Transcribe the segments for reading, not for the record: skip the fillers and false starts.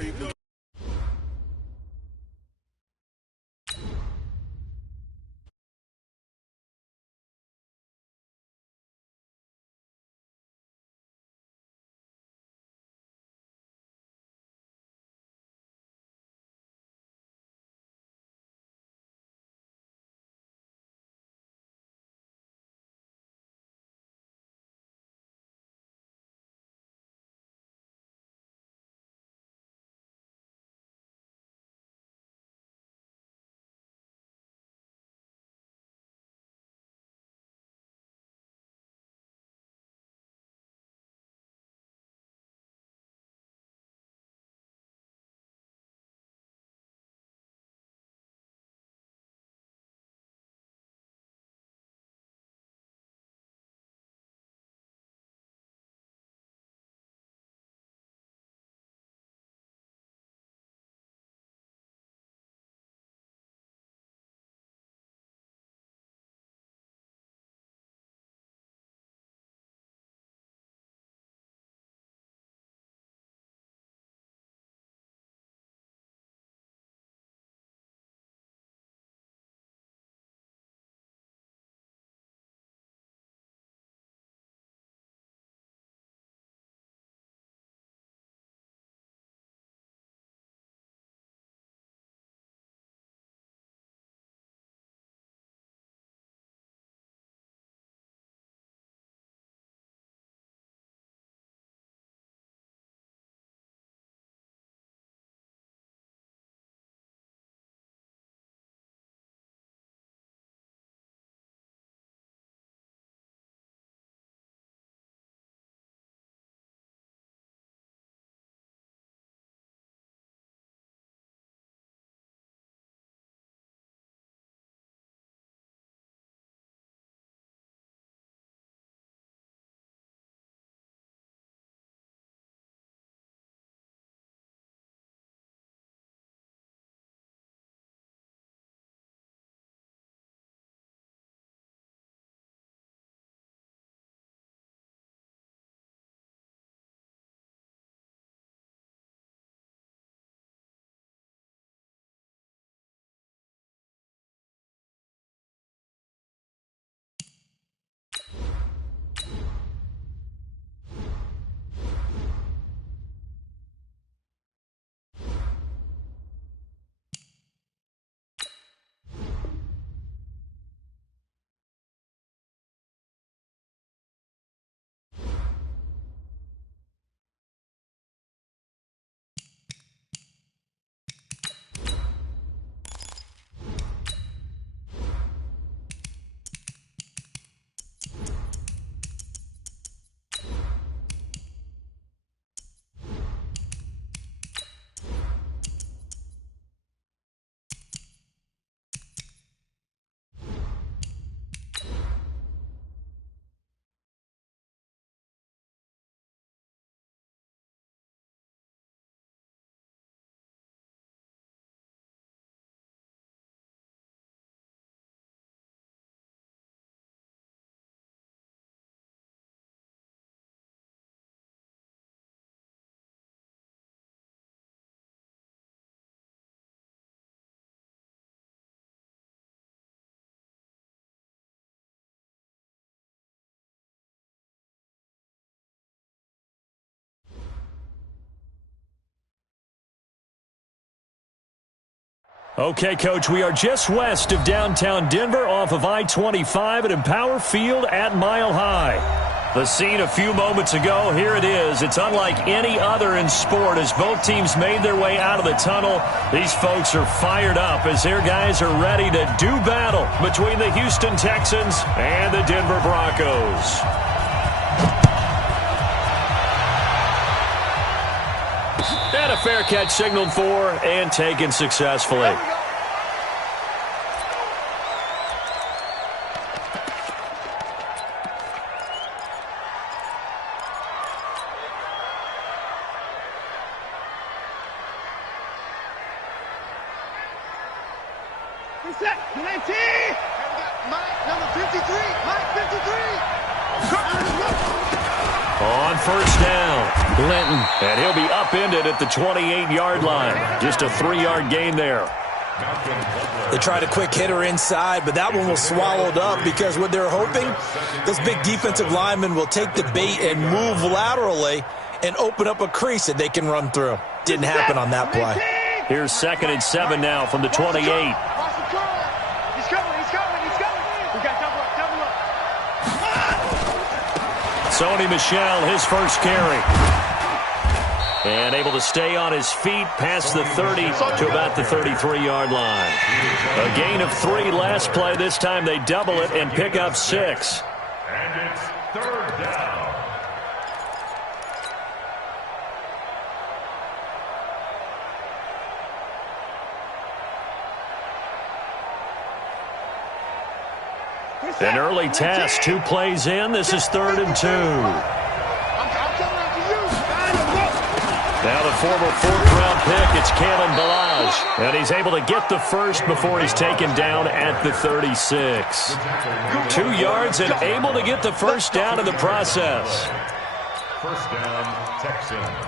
sure you can. Okay, Coach, we are just west of downtown Denver off of I-25 at Empower Field at Mile High. The scene a few moments ago, here it is. It's unlike any other in sport as both teams made their way out of the tunnel. These folks are fired up as their guys are ready to do battle between the Houston Texans and the Denver Broncos. And a fair catch signaled for and taken successfully. Reset, 19! Mike, number 53, Mike 53! On first down, Linton, and he'll be upended at the 28-yard line. Just a 3-yard gain there. They tried a quick hitter inside, but that one was swallowed up because what they're hoping, this big defensive lineman will take the bait and move laterally and open up a crease that they can run through. Didn't happen on that play. Here's 2nd and 7 now from the 28. He's coming. We got double up. Sony Michel, his first carry. And able to stay on his feet past the 30 to about the 33-yard line. A gain of 3 last play. This time they double it and pick up 6. And it's 3rd down. An early test, 2 plays in. This is 3rd and 2. Now the former 4th-round pick, it's Kalen Ballage. And he's able to get the first before he's taken down at the 36. 2 yards and able to get the first down in the process. First down, Texans.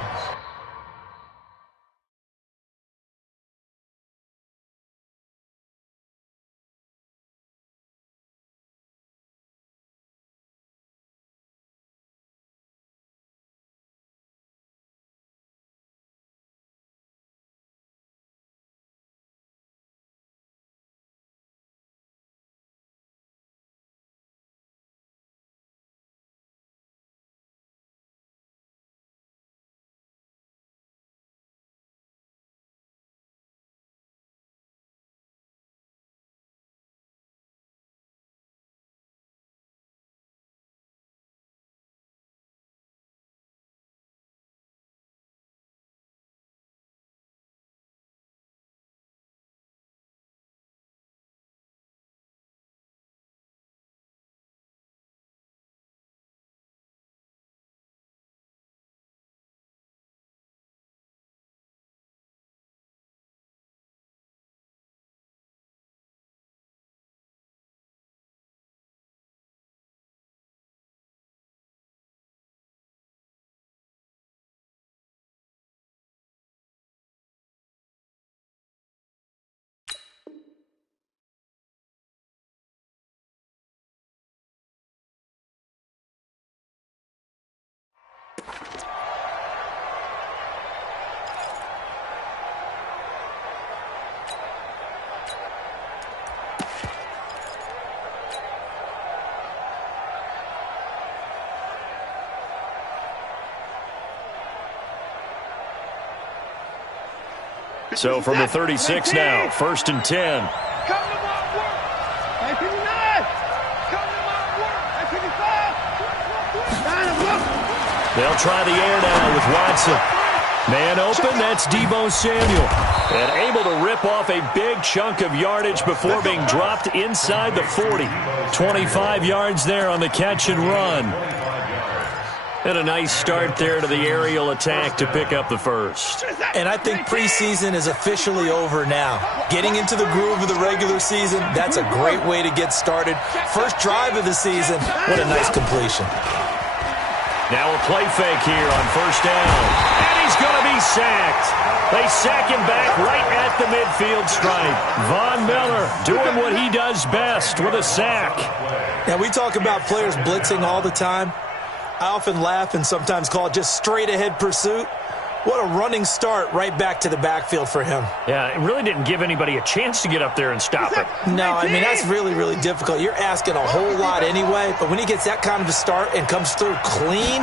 So from the 36 now, 1st and 10. They'll try the air now with Watson. Man open, that's Deebo Samuel. And able to rip off a big chunk of yardage before being dropped inside the 40. 25 yards there on the catch and run. And a nice start there to the aerial attack to pick up the first. And I think preseason is officially over now. Getting into the groove of the regular season, that's a great way to get started. First drive of the season, what a nice completion. Now a play fake here on 1st down. And he's going to be sacked. They sack him back right at the midfield stripe. Von Miller doing what he does best with a sack. Now we talk about players blitzing all the time. I often laugh and sometimes call it just straight-ahead pursuit. What a running start right back to the backfield for him. Yeah, it really didn't give anybody a chance to get up there and stop it. No, I mean, that's really, really difficult. You're asking a whole lot anyway, but when he gets that kind of a start and comes through clean,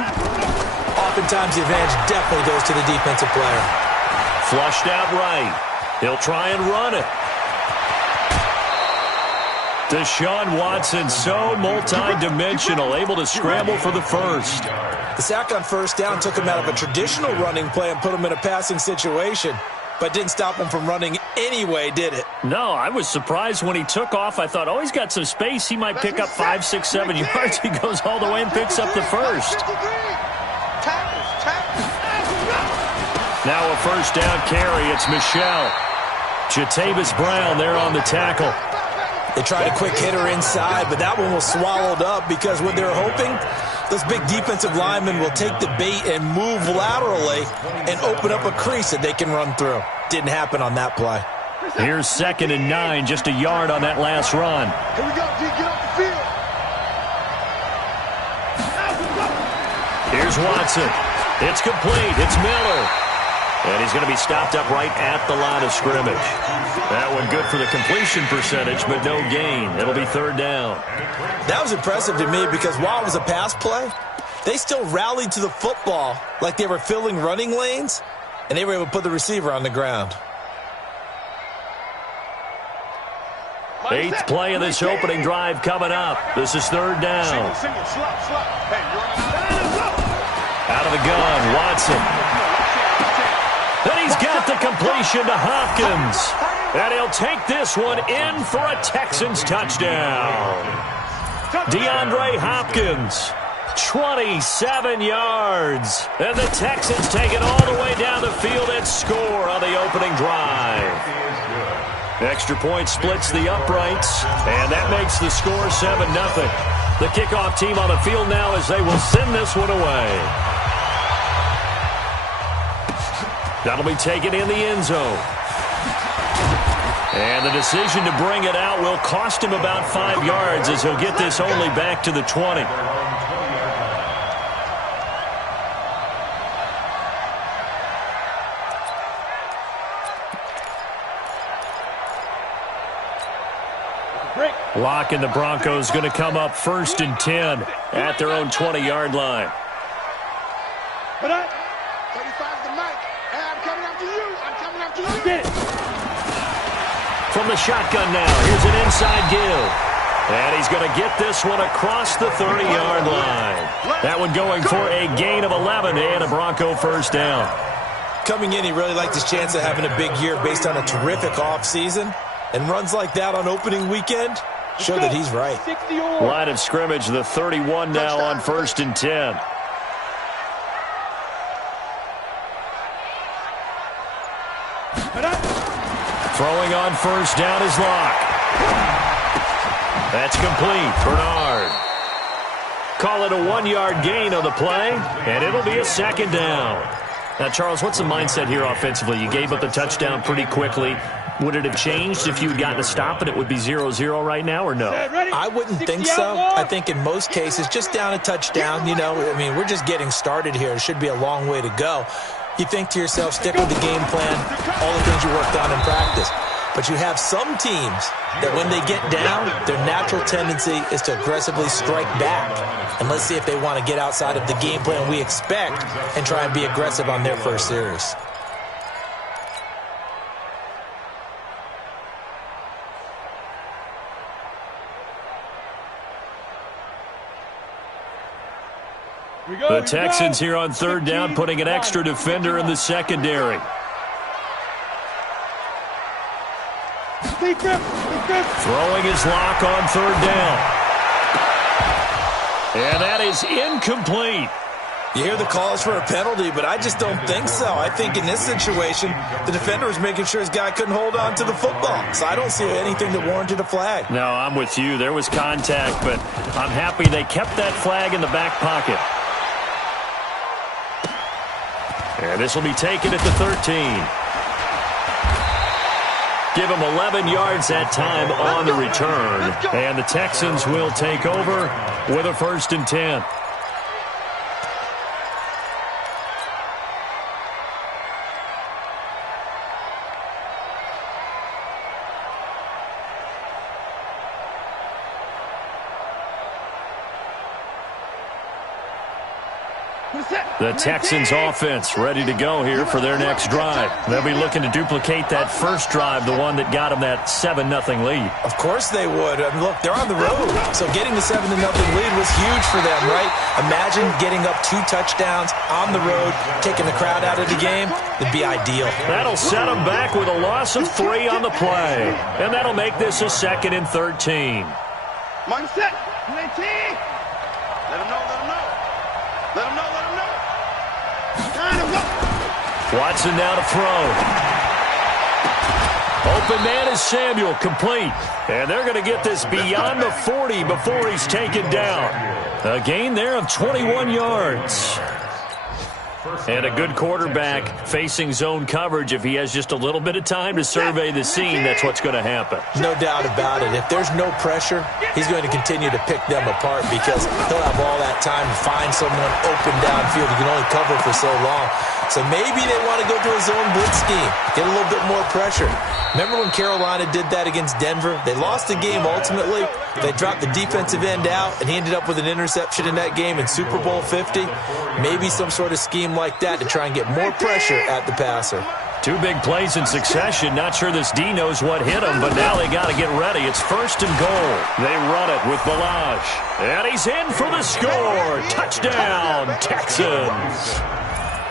oftentimes the advantage definitely goes to the defensive player. Flushed out right. He'll try and run it. Deshaun Watson, so multi-dimensional, able to scramble for the first. The sack on 1st down took him out of a traditional running play and put him in a passing situation, but didn't stop him from running anyway, did it? No, I was surprised when he took off. I thought, oh, he's got some space. He might pick up 5, 6, 7 yards. He goes all the way and picks up the first. Now a 1st down carry. It's Michel. Jatavis Brown there on the tackle. They tried a quick hitter inside, but that one was swallowed up because what they're hoping, those big defensive linemen will take the bait and move laterally and open up a crease that they can run through. Didn't happen on that play. Here's 2nd and 9, just a yard on that last run. Here we go, D. Get off the field. Here's Watson. It's complete. It's Miller. And he's going to be stopped up right at the line of scrimmage. That one good for the completion percentage, but no gain. It'll be 3rd down. That was impressive to me because while it was a pass play, they still rallied to the football like they were filling running lanes, and they were able to put the receiver on the ground. 8th play of this opening drive coming up. This is 3rd down. Out of the gun, Watson. And he's got the completion to Hopkins. And he'll take this one in for a Texans touchdown. DeAndre Hopkins, 27 yards. And the Texans take it all the way down the field and score on the opening drive. Extra point splits the uprights, and that makes the score 7-0. The kickoff team on the field now as they will send this one away. That'll be taken in the end zone. And the decision to bring it out will cost him about 5 yards as he'll get this only back to the 20. Lock and the Broncos going to come up 1st and 10 at their own 20-yard line. From the shotgun now, here's an inside give. And he's going to get this one across the 30-yard line. That one going for a gain of 11 and a Bronco 1st down. Coming in, he really liked his chance of having a big year based on a terrific offseason. And runs like that on opening weekend show that he's right. Line of scrimmage, the 31 now on 1st and 10. Throwing on 1st down is Locke. That's complete. Bernard. Call it a 1-yard gain on the play, and it'll be a 2nd down. Now, Charles, what's the mindset here offensively? You gave up the touchdown pretty quickly. Would it have changed if you had gotten a stop and it would be 0-0 right now, or no? I wouldn't think so. I think in most cases, just down a touchdown, you know, I mean, we're just getting started here. It should be a long way to go. You think to yourself, stick with the game plan, all the things you worked on in practice. But you have some teams that when they get down, their natural tendency is to aggressively strike back. And let's see if they want to get outside of the game plan we expect and try and be aggressive on their first series. The Texans here on 3rd down, putting an extra defender in the secondary. Throwing his lock on 3rd down. And that is incomplete. You hear the calls for a penalty, but I just don't think so. I think in this situation, the defender was making sure his guy couldn't hold on to the football. So I don't see anything that warranted a flag. No, I'm with you. There was contact, but I'm happy they kept that flag in the back pocket. And this will be taken at the 13. Give him 11 yards that time on the return. And the Texans will take over with a 1st and 10. The Texans offense ready to go here for their next drive. They'll be looking to duplicate that first drive, the one that got them that 7-0 lead. Of course they would. I mean, look, they're on the road. So getting the 7-0 lead was huge for them, right? Imagine getting up 2 touchdowns on the road, taking the crowd out of the game. It'd be ideal. That'll set them back with a loss of 3 on the play. And that'll make this a 2nd and 13. Mindset. Let him know, let him know. Let him know, let him know. Watson now to throw. Open man is Samuel, complete. And they're going to get this beyond the 40 before he's taken down. A gain there of 21 yards. And a good quarterback facing zone coverage. If he has just a little bit of time to survey the scene, that's what's going to happen. No doubt about it. If there's no pressure, he's going to continue to pick them apart because he'll have all that time to find someone open downfield. He can only cover for so long. So maybe they want to go to a zone blitz scheme, get a little bit more pressure. Remember when Carolina did that against Denver? They lost the game ultimately. They dropped the defensive end out, and he ended up with an interception in that game in Super Bowl 50. Maybe some sort of scheme like that to try and get more pressure at the passer. Two big plays in succession. Not sure this D knows what hit him, but now they got to get ready. It's 1st and goal. They run it with Balaj. And he's in for the score. Touchdown, Texans.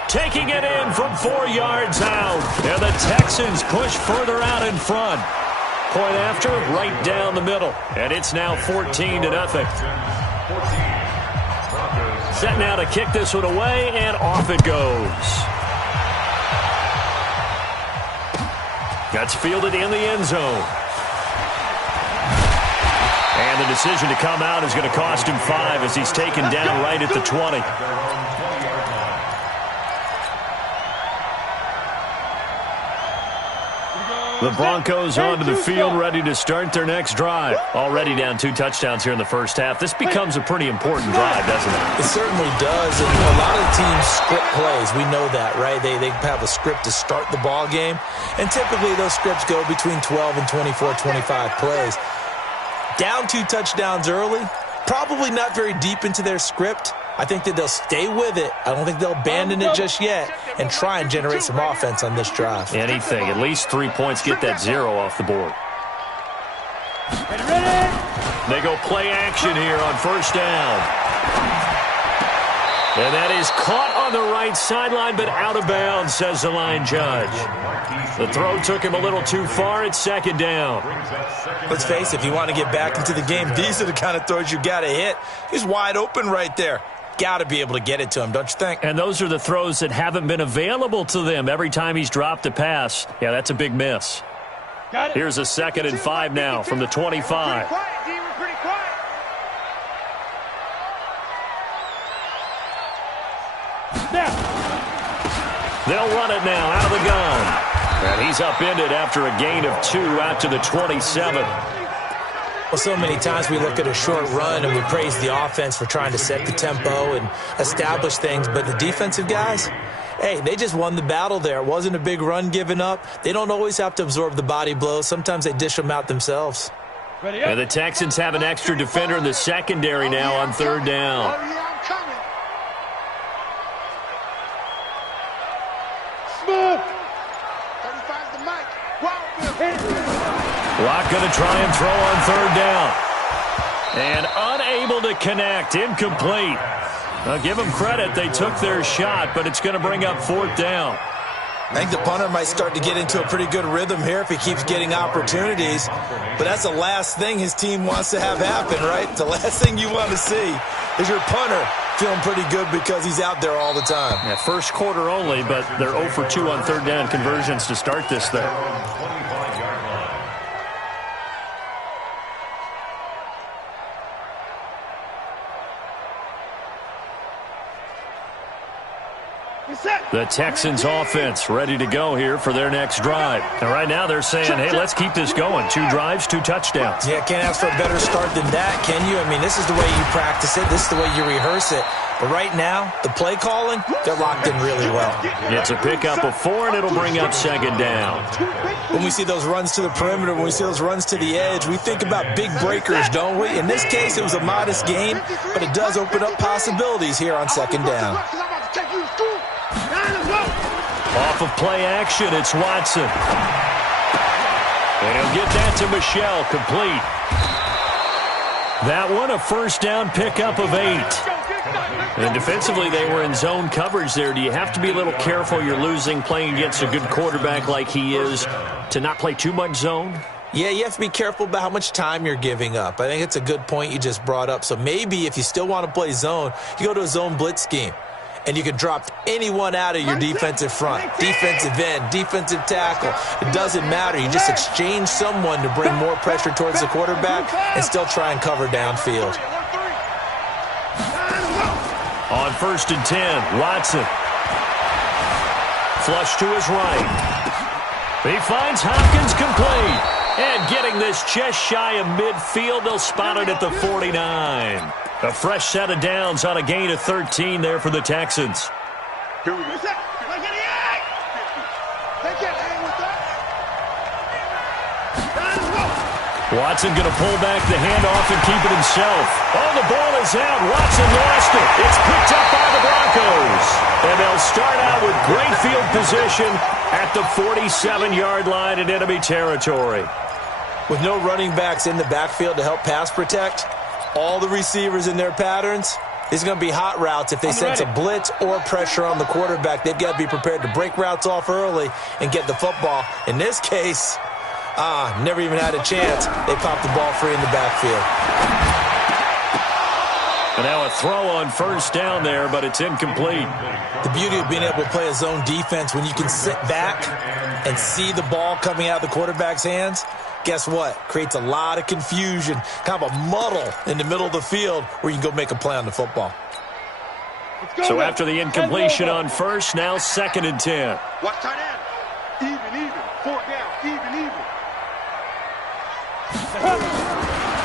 Taking it in from 4 yards out. And the Texans push further out in front. Point after, right down the middle. And it's now 14-0. Set now to kick this one away, and off it goes. That's fielded in the end zone. And the decision to come out is going to cost him 5 as he's taken down right at the 20. The Broncos onto the field, ready to start their next drive. Already down 2 touchdowns here in the first half. This becomes a pretty important drive, doesn't it? It certainly does. And a lot of teams script plays. We know that, right? They have a script to start the ball game. And typically those scripts go between 12 and 24, 25 plays. Down 2 touchdowns early, probably not very deep into their script. I think that they'll stay with it. I don't think they'll abandon it just yet and try and generate some offense on this drive. Anything. At least 3 points. Get that 0 off the board. They go play action here on 1st down. And that is caught on the right sideline, but out of bounds, says the line judge. The throw took him a little too far. It's 2nd down. Let's face it, if you want to get back into the game, these are the kind of throws you got to hit. He's wide open right there. Got to be able to get it to him, don't you think? And those are the throws that haven't been available to them every time he's dropped a pass. Yeah, that's a big miss. Here's a 2nd and 5 now from the 25. They'll run it now out of the gun. And he's upended after a gain of 2 out to the 27. Well, so many times we look at a short run and we praise the offense for trying to set the tempo and establish things, but the defensive guys, hey, they just won the battle there. It wasn't a big run given up. They don't always have to absorb the body blows. Sometimes they dish them out themselves. And the Texans have an extra defender in the secondary now on 3rd down. Locke going to try and throw on 3rd down. And unable to connect. Incomplete. I'll give them credit. They took their shot, but it's going to bring up 4th down. I think the punter might start to get into a pretty good rhythm here if he keeps getting opportunities. But that's the last thing his team wants to have happen, right? The last thing you want to see is your punter feeling pretty good because he's out there all the time. Yeah, first quarter only, but they're 0 for 2 on 3rd down conversions to start this thing. The Texans offense ready to go here for their next drive. And right now they're saying, hey, let's keep this going. 2 drives, 2 touchdowns. Yeah, can't ask for a better start than that, can you? I mean, this is the way you practice it. This is the way you rehearse it. But right now, the play calling, they're locked in really well. It's a pickup of 4, and it'll bring up 2nd down. When we see those runs to the perimeter, when we see those runs to the edge, we think about big breakers, don't we? In this case, it was a modest gain, but it does open up possibilities here on 2nd down. Off of play action, it's Watson. And he'll get that to Michelle, complete. That one, a 1st down pickup of 8. And defensively, they were in zone coverage there. Do you have to be a little careful? You're losing, playing against a good quarterback like he is, to not play too much zone? Yeah, you have to be careful about how much time you're giving up. I think it's a good point you just brought up. So maybe if you still want to play zone, you go to a zone blitz scheme. and you can drop anyone out of your defensive front. Defensive end, defensive tackle. It doesn't matter. You just exchange someone to bring more pressure towards the quarterback and still try and cover downfield. On 1st and 10, Watson. Flush to his right. He finds Hopkins complete. And getting this just shy of midfield, they'll spot it at the 49. A fresh set of downs on a gain of 13 there for the Texans. Here we go. Watson going to pull back the handoff and keep it himself. Oh, the ball is out. Watson lost it. It's picked up by the Broncos. And they'll start out with great field position at the 47-yard line in enemy territory. With no running backs in the backfield to help pass protect, all the receivers in their patterns, it's going to be hot routes. If they sense a blitz or pressure on the quarterback, they've got to be prepared to break routes off early and get the football. In this case, never even had a chance. They popped the ball free in the backfield. And now a throw on 1st down there, but it's incomplete. The beauty of being able to play a zone defense when you can sit back and see the ball coming out of the quarterback's hands, guess what? Creates a lot of confusion, kind of a muddle in the middle of the field where you can go make a play on the football. So after the incompletion on 1st, now 2nd and 10. Watch tight end. Even. 4th down. Even.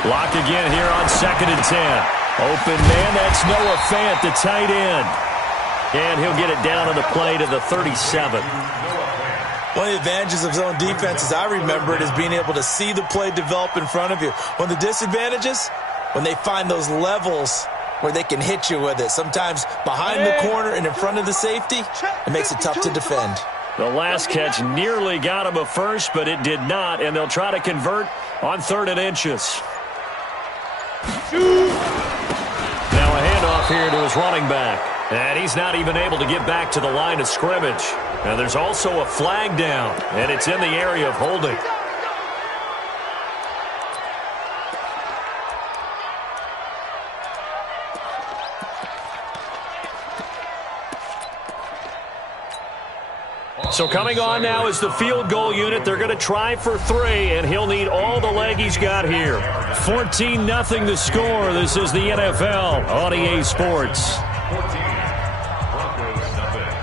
Lock again here on 2nd and 10. Open man, that's Noah Fant, the tight end. And he'll get it down on the play to the 37. One of the advantages of zone defense, as I remember it, is being able to see the play develop in front of you. One of the disadvantages, when they find those levels where they can hit you with it, sometimes behind the corner and in front of the safety, it makes it tough to defend. The last catch nearly got him a first, but it did not, and they'll try to convert on 3rd and inches. Now a handoff here to his running back. And he's not even able to get back to the line of scrimmage. And there's also a flag down, and it's in the area of holding. So coming on now is the field goal unit. They're going to try for 3, and he'll need all the leg he's got here. 14-0 the score. This is the NFL on EA Sports. 14, Broncos nothing.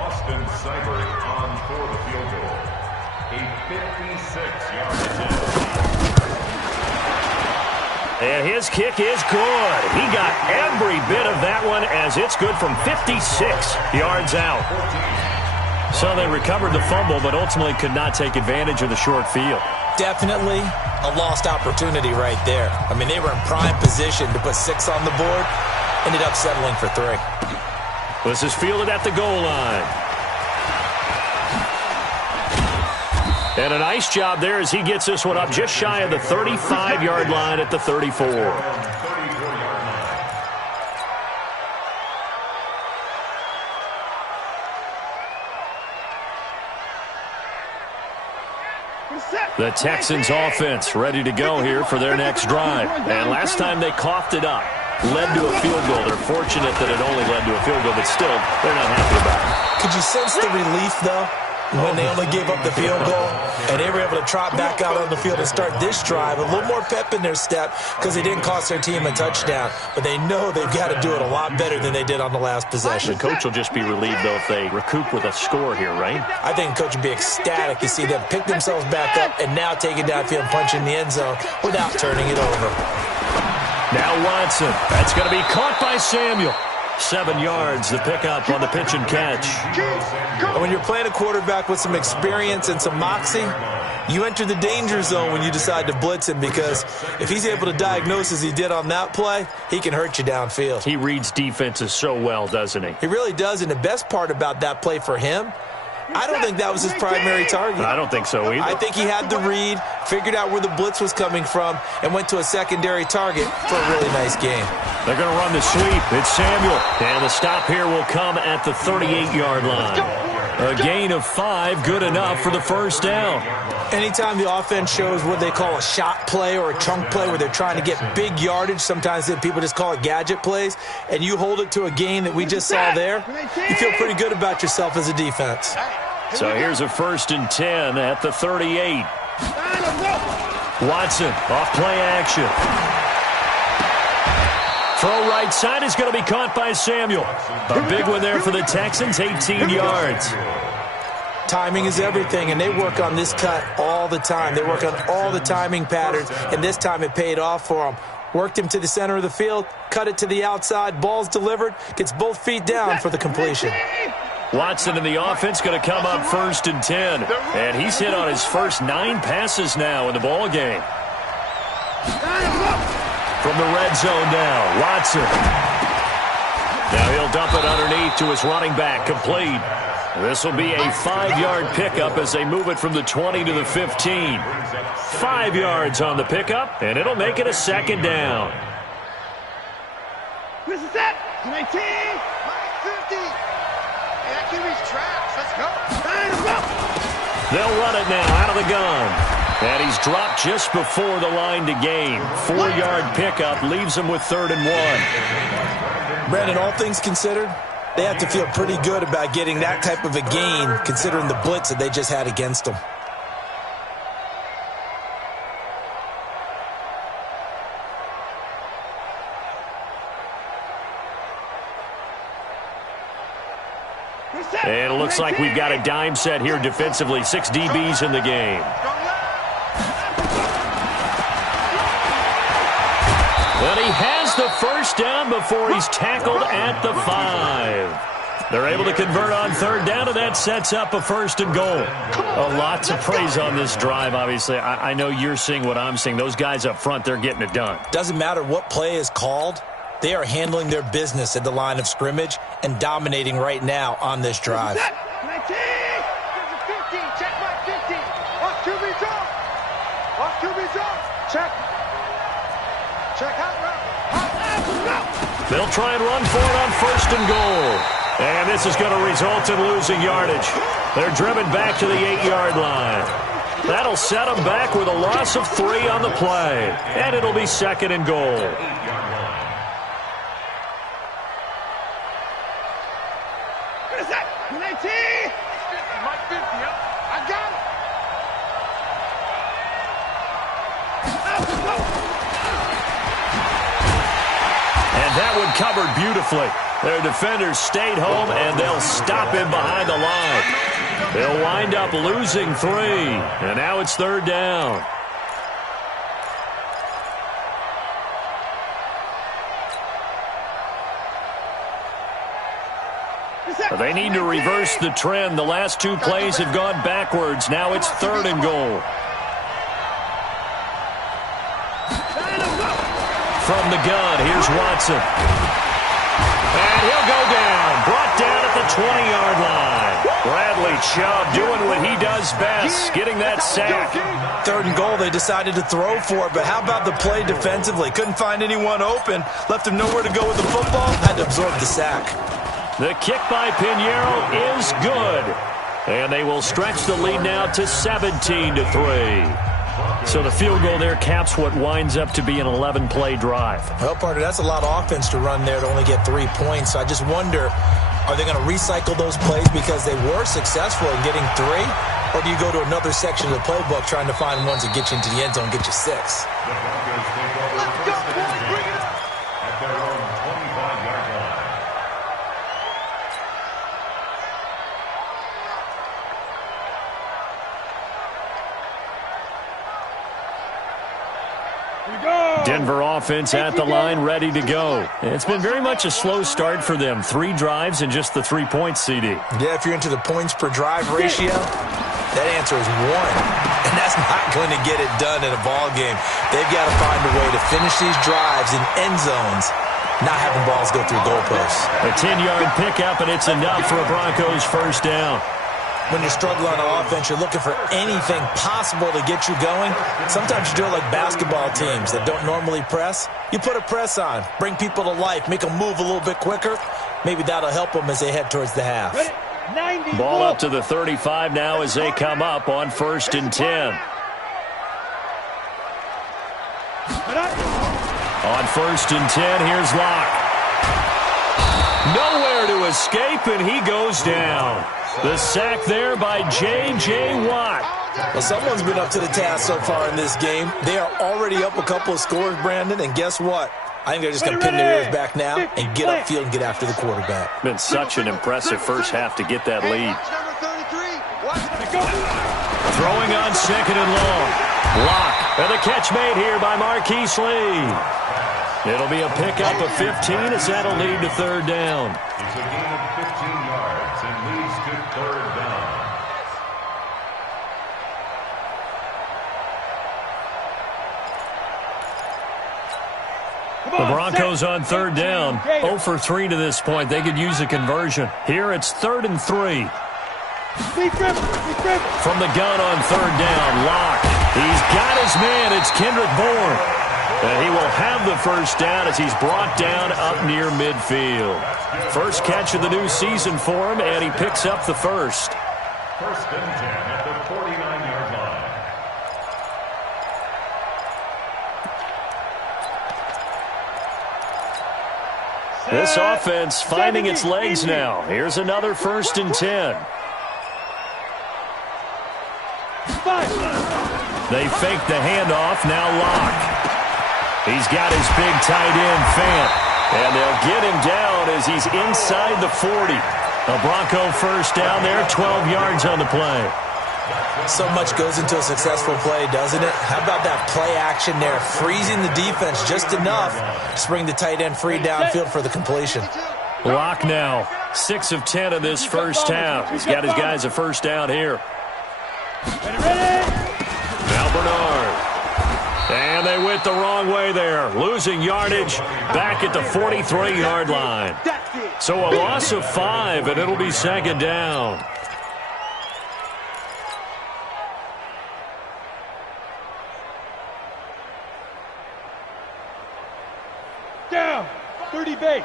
Austin Seibert on for the field goal. A 56-yard attempt. And his kick is good. He got every bit of that one as it's good from 56 yards out. So they recovered the fumble, but ultimately could not take advantage of the short field. Definitely a lost opportunity right there. I mean, they were in prime position to put 6 on the board, ended up settling for 3. This is fielded at the goal line. And a nice job there as he gets this one up just shy of the 35-yard line at the 34. The Texans offense ready to go here for their next drive. And last time they coughed it up, led to a field goal. They're fortunate that it only led to a field goal, but still, they're not happy about it. Could you sense the relief, though, when they only gave up the field goal and they were able to trot back out on the field and start this drive? A little more pep in their step because they didn't cost their team a touchdown, but they know they've got to do it a lot better than they did on the last possession. The coach will just be relieved, though, if they recoup with a score here, right? I think the coach would be ecstatic to see them pick themselves back up and now take it downfield and punch in the end zone without turning it over. Now Watson. That's going to be caught by Samuel. 7 yards, the pickup on the pitch and catch. And when you're playing a quarterback with some experience and some moxie, you enter the danger zone when you decide to blitz him, because if he's able to diagnose as he did on that play, he can hurt you downfield. He reads defenses so well, doesn't he? He really does, and the best part about that play for him, I don't think that was his primary target. I don't think so either. I think he had the read, figured out where the blitz was coming from, and went to a secondary target for a really nice game. They're going to run the sweep. It's Samuel. And the stop here will come at the 38-yard line. A gain of 5, good enough for the first down. Anytime the offense shows what they call a shot play or a chunk play where they're trying to get big yardage, sometimes people just call it gadget plays, and you hold it to a gain that we just saw there, you feel pretty good about yourself as a defense. So here's a 1st and 10 at the 38. Watson off play action. Throw right side is going to be caught by Samuel. A big one there for the Texans, 18 yards. Timing is everything, and they work on this cut all the time. They work on all the timing patterns, and this time it paid off for them. Worked him to the center of the field, cut it to the outside, ball's delivered, gets both feet down for the completion. Watson in the offense going to come up 1st and 10. And he's hit on his first 9 passes now in the ball game. From the red zone now, Watson. Now he'll dump it underneath to his running back, complete. This will be a 5-yard pickup as they move it from the 20 to the 15. 5 yards on the pickup, and it'll make it a 2nd down. This is it. 19. 50. That QB's traps. Let's go. They'll run it now out of the gun. And he's dropped just before the line to gain. 4-yard pickup leaves him with 3rd and 1. Brandon, all things considered, they have to feel pretty good about getting that type of a gain considering the blitz that they just had against them. And it looks like we've got a dime set here defensively. 6 DBs in the game. Well, he has the first down before he's tackled at the 5. They're able to convert on 3rd down, and that sets up a 1st and goal. A lot to praise on this drive, obviously. I know you're seeing what I'm seeing. Those guys up front, they're getting it done. Doesn't matter what play is called. They are handling their business at the line of scrimmage and dominating right now on this drive. 19. 50. Check my 50. Off QB's off. Off QB's off. Check. Check out. They'll try and run for it on 1st and goal. And this is going to result in losing yardage. They're driven back to the 8-yard line. That'll set them back with a loss of 3 on the play. And it'll be 2nd and goal. That one covered beautifully. Their defenders stayed home, and they'll stop him behind the line. They'll wind up losing 3, and now it's 3rd down. They need to reverse the trend. The last 2 plays have gone backwards. Now it's 3rd and goal. From the gun, here's Watson. And he'll go down. Brought down at the 20-yard line. Bradley Chubb doing what he does best, getting that sack. 3rd and goal, they decided to throw for it, but how about the play defensively? Couldn't find anyone open. Left him nowhere to go with the football. Had to absorb the sack. The kick by Pinheiro is good. And they will stretch the lead now to 17-3. So the field goal there caps what winds up to be an 11-play drive. Well, partner, that's a lot of offense to run there to only get 3 points. So I just wonder, are they going to recycle those plays because they were successful in getting 3? Or do you go to another section of the playbook trying to find ones that get you into the end zone and get you 6? Let's go, boys. Bring it up. At their own 25-yard line. Denver offense at the line, ready to go. It's been very much a slow start for them. 3 drives and just the 3-point CD. Yeah, if you're into the points per drive ratio, that answer is 1. And that's not going to get it done in a ball game. They've got to find a way to finish these drives in end zones, not having balls go through goalposts. A 10-yard pickup, and it's enough for a Broncos 1st down. When you're struggling on offense, you're looking for anything possible to get you going. Sometimes you do it like basketball teams that don't normally press. You put a press on, bring people to life, make them move a little bit quicker. Maybe that'll help them as they head towards the half. Ball up to the 35 now as they come up on 1st and 10. On 1st and 10, here's Locke. Nowhere to escape, and he goes down. The sack there by J.J. Watt. Well, someone's been up to the task so far in this game. They are already up a couple of scores, Brandon, and guess what? I think they're just going to pin their ears back now and get upfield and get after the quarterback. Been such an impressive first half to get that lead. Throwing on 2nd and long. Locke, and the catch made here by Marquise Lee. It'll be a pickup of 15 as that'll lead to 3rd down. It's a gain of 15 yards and leads to 3rd down. The Broncos on 3rd down. 0 for 3 to this point. They could use a conversion. Here it's 3rd and 3. From the gun on 3rd down, Locke. He's got his man. It's Kendrick Bourne. And he will have the 1st down as he's brought down up near midfield. First catch of the new season for him, and he picks up the 1st. 1st and 10 at the 49-yard line. This offense finding its legs now. Here's another 1st and 10. They fake the handoff. Now Locke. He's got his big tight end, Fant. And they'll get him down as he's inside the 40. A Bronco 1st down there, 12 yards on the play. So much goes into a successful play, doesn't it? How about that play action there, freezing the defense just enough to bring the tight end free downfield for the completion. Locke now, 6 of 10 in this first half. He's got his guys a 1st down here. Now Bernard. And they went the wrong way there, losing yardage back at the 43-yard line. So a loss of 5, and it'll be 2nd down. Down, 30 base.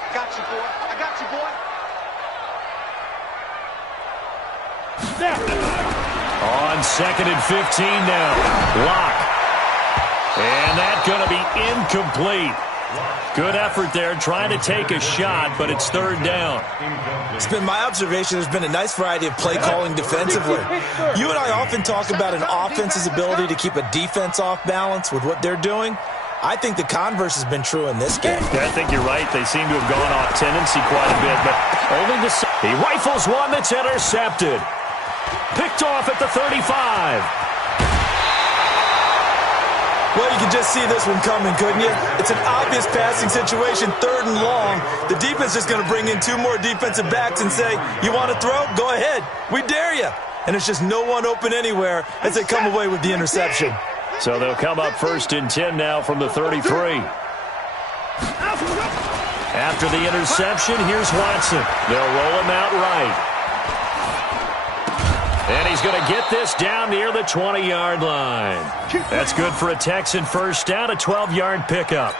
I got you, boy. I got you, boy. On 2nd and 15 now. Locke. And that's going to be incomplete. Good effort there, trying to take a shot, but it's 3rd down. It's been my observation there's been a nice variety of play calling defensively. You and I often talk about an offense's ability to keep a defense off balance with what they're doing. I think the converse has been true in this game. Yeah, I think you're right. They seem to have gone off tendency quite a bit, but only he rifles one that's intercepted. Picked off at the 35. Well, you can just see this one coming, couldn't you? It's an obvious passing situation, 3rd and long. The defense is going to bring in 2 more defensive backs and say, you want to throw? Go ahead. We dare you. And it's just no one open anywhere as they come away with the interception. So they'll come up 1st and 10 now from the 33. After the interception, here's Watson. They'll roll him out right. And he's going to get this down near the 20-yard line. That's good for a Texan 1st down, a 12-yard pickup.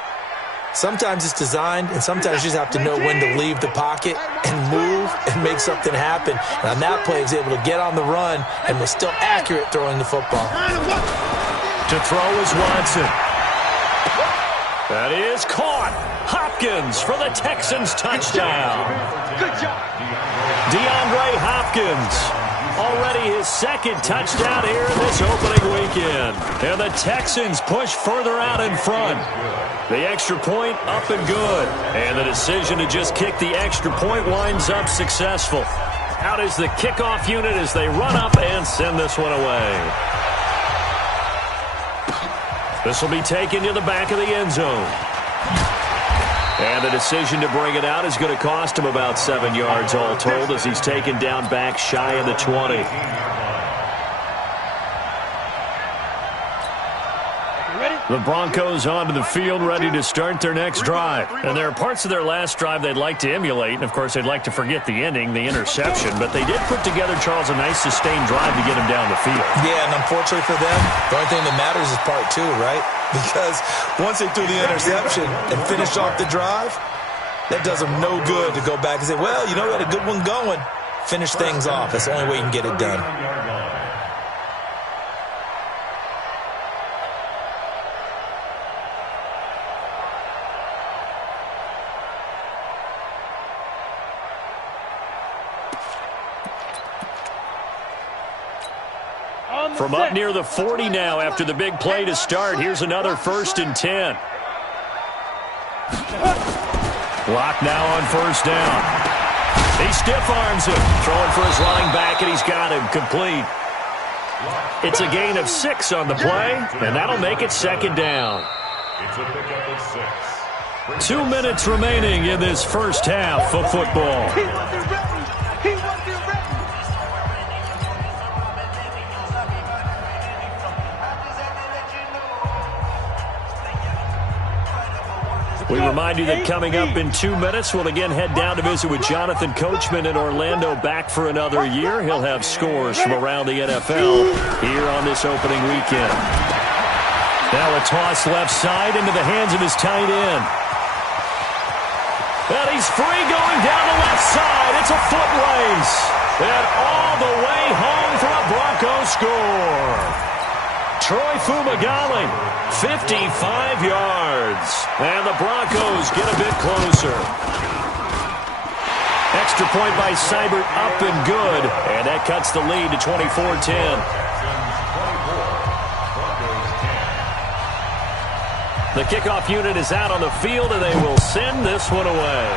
Sometimes it's designed, and sometimes you just have to know when to leave the pocket and move and make something happen. And on that play, he was able to get on the run and was still accurate throwing the football. To throw is Watson. That is caught. Hopkins for the Texans touchdown. Good job. DeAndre Hopkins. Already his 2nd touchdown here in this opening weekend. And the Texans push further out in front. The extra point up and good. And the decision to just kick the extra point winds up successful. Out is the kickoff unit as they run up and send this one away. This will be taken to the back of the end zone. And the decision to bring it out is going to cost him about 7 yards all told as he's taken down back shy of the 20. The Broncos onto the field ready to start their next drive. And there are parts of their last drive they'd like to emulate. And, of course, they'd like to forget the ending, the interception. But they did put together, Charles, a nice sustained drive to get him down the field. Yeah, and unfortunately for them, the only thing that matters is part 2, right? Because once they threw the interception and finished off the drive, That does them no good to go back and say, well, you know, we had a good one going. Finish things off. That's the only way you can get it done. From up near the 40 now after the big play to start. Here's another 1st and 10. Block now on 1st down. He stiff-arms him. Throwing for his line back, and he's got him complete. It's a gain of 6 on the play, and that'll make it 2nd down. It's a pickup of 6. 2 minutes remaining in this first half of football. He wasn't ready. He wasn't ready. We remind you that coming up in 2 minutes, we'll again head down to visit with Jonathan Coachman in Orlando, back for another year. He'll have scores from around the NFL here on this opening weekend. Now a toss left side into the hands of his tight end. And he's free going down the left side. It's a foot race. And all the way home for a Broncos score. Troy Fumagalli, 55 yards. And the Broncos get a bit closer. Extra point by Seibert, up and good. And that cuts the lead to 24-10. The kickoff unit is out on the field, and they will send this one away.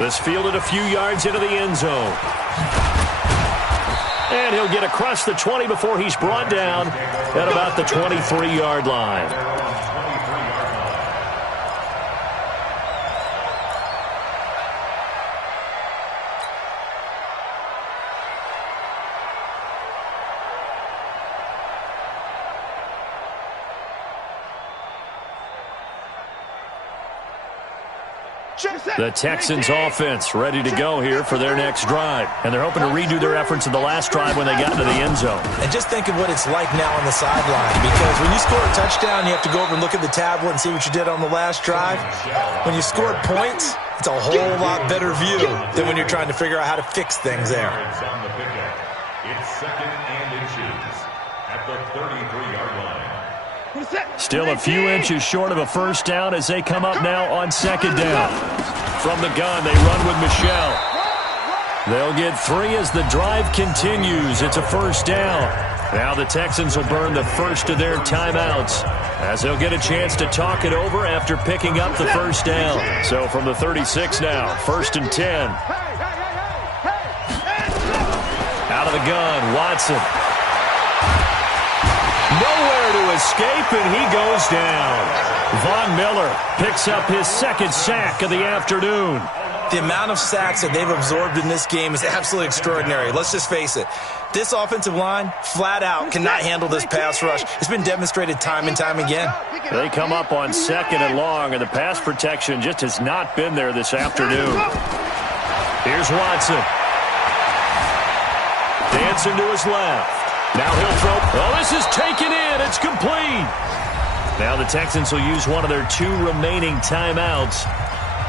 This fielded a few yards into the end zone. And he'll get across the 20 before he's brought down at about the 23-yard line. The Texans offense ready to go here for their next drive. And they're hoping to redo their efforts in the last drive when they got into the end zone. And just think of what it's like now on the sideline, because when you score a touchdown, you have to go over and look at the tablet and see what you did on the last drive. When you scored points, it's a whole lot better view than when you're trying to figure out how to fix things there. It's on the pickup. It's 2nd and inches at the 33-yard line. Still a few inches short of a first down as they come up now on 2nd down. From the gun, they run with Michelle. They'll get 3 as the drive continues. It's a first down. Now the Texans will burn the first of their timeouts as they'll get a chance to talk it over after picking up the first down. So from the 36 now, 1st and 10. Out of the gun, Watson. Nowhere to escape, and he goes down. Von Miller picks up his 2nd sack of the afternoon. The amount of sacks that they've absorbed in this game is absolutely extraordinary. Let's just face it. This offensive line, flat out, cannot handle this pass rush. It's been demonstrated time and time again. They come up on 2nd and long, and the pass protection just has not been there this afternoon. Here's Watson. Dancing to his left. Now he'll throw. Oh, this is taken in. It's complete. Now the Texans will use one of their 2 remaining timeouts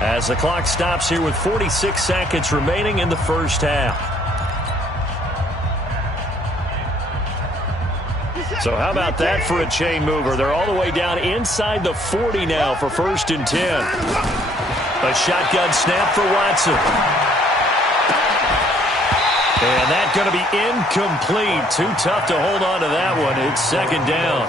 as the clock stops here with 46 seconds remaining in the first half. So how about that for a chain mover? They're all the way down inside the 40 now for 1st and 10. A shotgun snap for Watson. And that's going to be incomplete. Too tough to hold on to that one. It's 2nd down.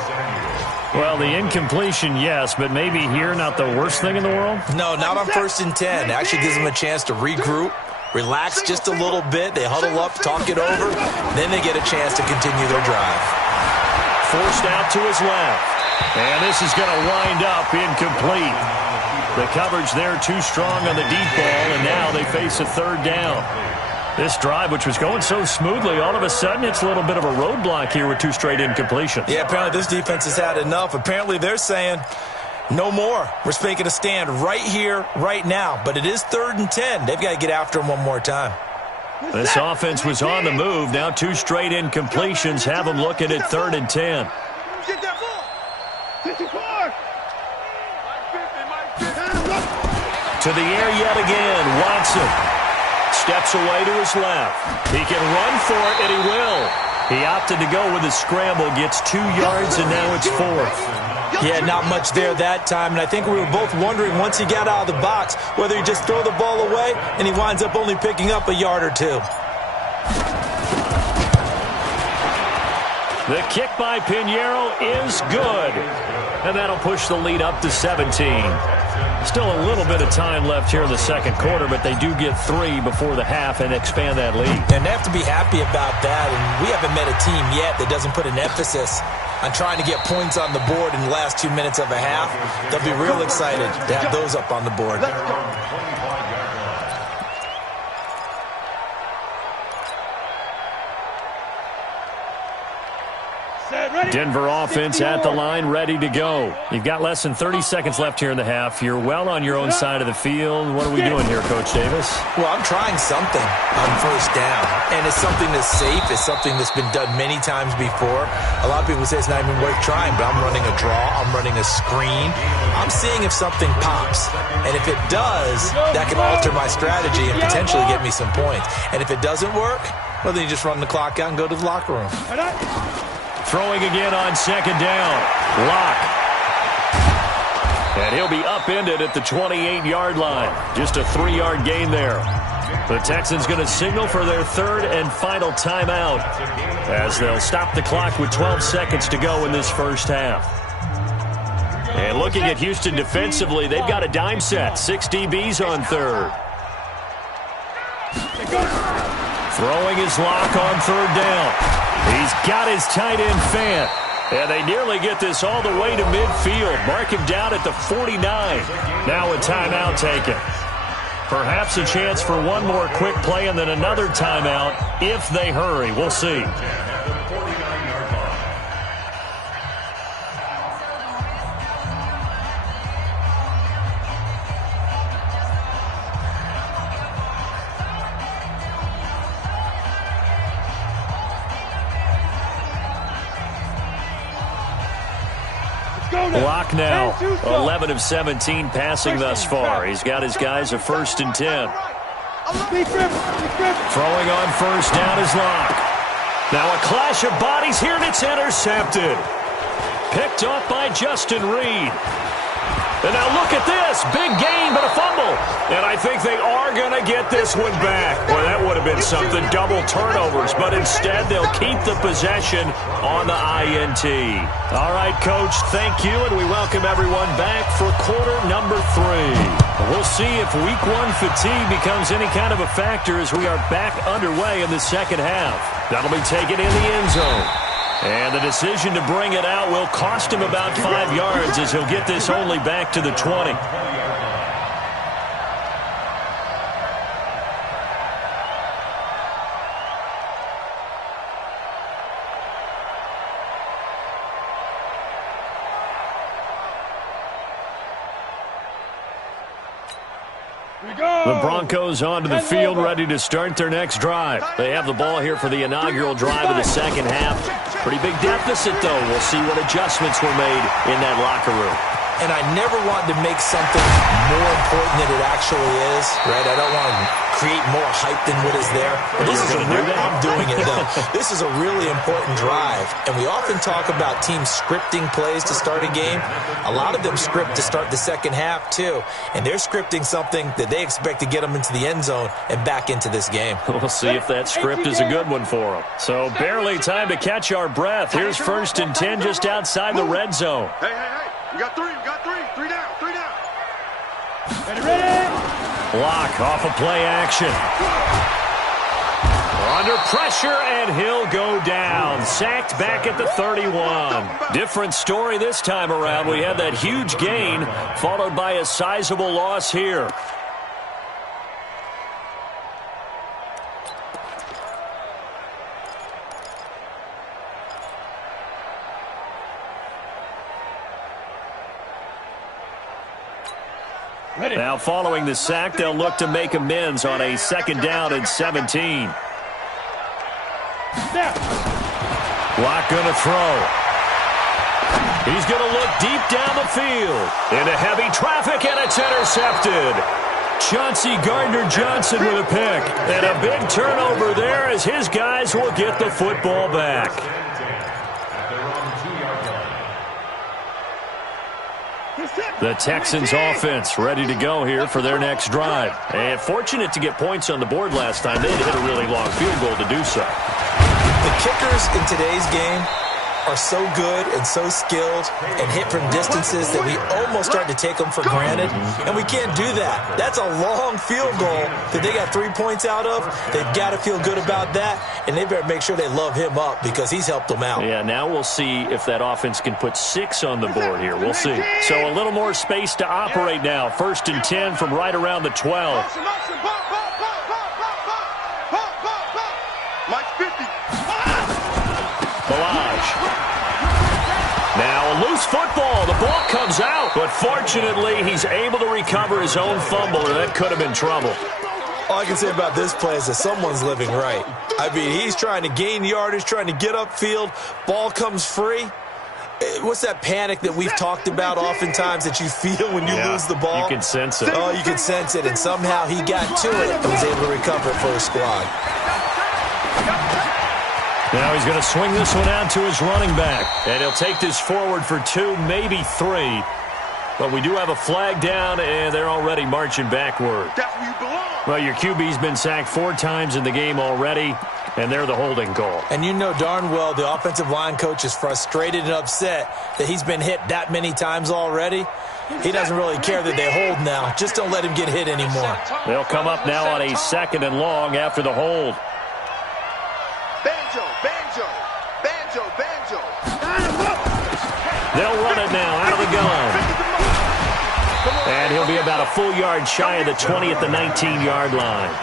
Well, the incompletion, yes, but maybe here not the worst thing in the world? No, not on 1st and 10. It actually gives them a chance to regroup, relax just a little bit. They huddle up, talk it over. Then they get a chance to continue their drive. Forced out to his left. And this is going to wind up incomplete. The coverage there too strong on the deep ball, and now they face a 3rd down. This drive, which was going so smoothly, all of a sudden it's a little bit of a roadblock here with 2 straight incompletions. Yeah, apparently this defense has had enough. Apparently they're saying, no more. We're making a stand right here, right now. But it is 3rd and 10. They've got to get after him one more time. This offense was on the move. Now 2 straight incompletions have them looking at 3rd and 10. To the air yet again. Watson steps away to his left. He can run for it, and he will. He opted to go with a scramble, gets 2 yards, and now it's 4th. Yeah, not much there that time, and I think we were both wondering once he got out of the box whether he just throw the ball away, and he winds up only picking up a yard or 2. The kick by Pinheiro is good, and that'll push the lead up to 17. Still a little bit of time left here in the second quarter, but they do get 3 before the half and expand that lead. And they have to be happy about that, and we haven't met a team yet that doesn't put an emphasis on trying to get points on the board in the last 2 minutes of a half. They'll be real excited to have those up on the board. Denver offense at the line, ready to go. You've got less than 30 seconds left here in the half. You're well on your own side of the field. What are we doing here, Coach Davis? Well, I'm trying something on first down, and it's something that's safe. It's something that's been done many times before. A lot of people say it's not even worth trying, but I'm running a draw. I'm running a screen. I'm seeing if something pops, and if it does, that can alter my strategy and potentially get me some points. And if it doesn't work, well, then you just run the clock out and go to the locker room. Throwing again on second down. Lock. And he'll be upended at the 28-yard line. Just a 3-yard gain there. The Texans going to signal for their 3rd and final timeout as they'll stop the clock with 12 seconds to go in this first half. And looking at Houston defensively, they've got a dime set. 6 DBs on 3rd. Throwing his Lock on 3rd down. He's got his tight end Fant. And they nearly get this all the way to midfield. Mark him down at the 49. Now a timeout taken. Perhaps a chance for one more quick play and then another timeout if they hurry. We'll see. Lock now, 11 of 17 passing thus far. He's got his guys a 1st and 10. Throwing on first down is Lock. Now a clash of bodies here, and it's intercepted. Picked off by Justin Reed. And now look at this. Big gain, but a fumble. And I think they are going to get this one back. Well, that would have been something. Double turnovers. But instead, they'll keep the possession on the INT. All right, Coach, thank you. And we welcome everyone back for quarter number 3. We'll see if week 1 fatigue becomes any kind of a factor as we are back underway in the second half. That'll be taken in the end zone. And the decision to bring it out will cost him about 5 yards as he'll get this only back to the 20. The Broncos onto the field, ready to start their next drive. They have the ball here for the inaugural drive of the second half. Pretty big deficit, though. We'll see what adjustments were made in that locker room. And I never want to make something more important than it actually is, right? I don't want to create more hype than what is there. But this is I'm doing it, though. This is a really important drive. And we often talk about teams scripting plays to start a game. A lot of them script to start the second half, too. And they're scripting something that they expect to get them into the end zone and back into this game. We'll see if that script is a good one for them. So barely time to catch our breath. Here's 1st and 10 just outside the red zone. Hey, hey, hey. We got 3. We got 3. 3 down. 3 down. Ready? Lock off of play action. Under pressure, and he'll go down. Sacked back at the 31. Different story this time around. We had that huge gain, followed by a sizable loss here. Now following the sack, they'll look to make amends on a 2nd down and 17. Lock gonna throw. He's going to look deep down the field. Into heavy traffic, and it's intercepted. Chauncey Gardner-Johnson with a pick. And a big turnover there as his guys will get the football back. The Texans offense ready to go here for their next drive. And fortunate to get points on the board last time. They had hit a really long field goal to do so. The kickers in today's game are so good and so skilled and hit from distances that we almost start to take them for granted, and we can't do that. That's a long field goal that they got 3 points out of. They've got to feel good about that, and they better make sure they love him up because he's helped them out. Yeah, now we'll see if that offense can put 6 on the board here. We'll see. So a little more space to operate now. 1st and 10 from right around the 12. Now a loose football. The ball comes out, but fortunately he's able to recover his own fumble, and that could have been trouble. All I can say about this play is that someone's living right. I mean, he's trying to gain yardage, trying to get upfield. Ball comes free. What's that panic that we've talked about oftentimes that you feel when you lose the ball? You can sense it. Oh, you can sense it, and somehow he got to it and was able to recover it for his squad. Now he's going to swing this one out to his running back. And he'll take this forward for 2, maybe 3. But we do have a flag down, and they're already marching backward. That's where you belong. Well, your QB's been sacked 4 times in the game already, and they're the holding call. And you know darn well the offensive line coach is frustrated and upset that he's been hit that many times already. He doesn't really care that they hold now. Just don't let him get hit anymore. They'll come up now on a 2nd and long after the hold. They'll run it now out of the gun. And he'll be about a full yard shy of the 20 at the 19-yard line.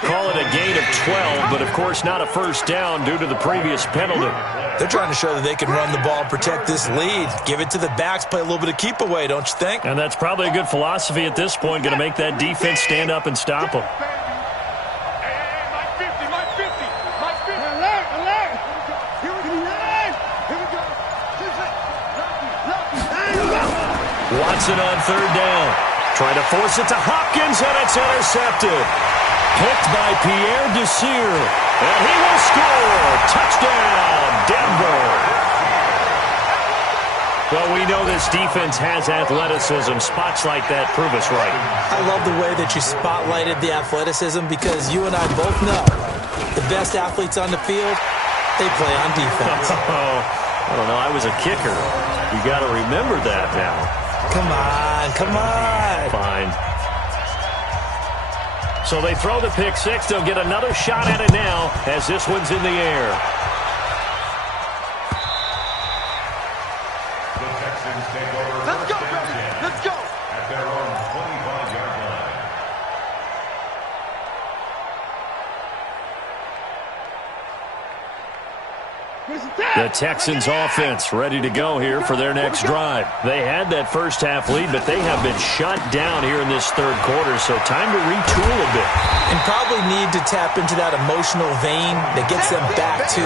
Call it a gain of 12, but of course not a first down due to the previous penalty. They're trying to show that they can run the ball and protect this lead. Give it to the backs, play a little bit of keep away, don't you think? And that's probably a good philosophy at this point, going to make that defense stand up and stop them. Watson on 3rd down. Trying to force it to Hopkins, and it's intercepted. Picked by Pierre Desir. And he will score. Touchdown, Denver. Well, we know this defense has athleticism. Spots like that prove us right. I love the way that you spotlighted the athleticism because you and I both know the best athletes on the field, they play on defense. I don't know. I was a kicker. You got to remember that now. Come on, come on. Fine. So they throw the pick 6. They'll get another shot at it now as this one's in the air. The Texans take over. Let's go, baby. Let's go. At their own 25-yard line. The Texans offense ready to go here for their next drive. They had that first half lead, but they have been shut down here in this 3rd quarter, so time to retool a bit. And probably need to tap into that emotional vein that gets them back to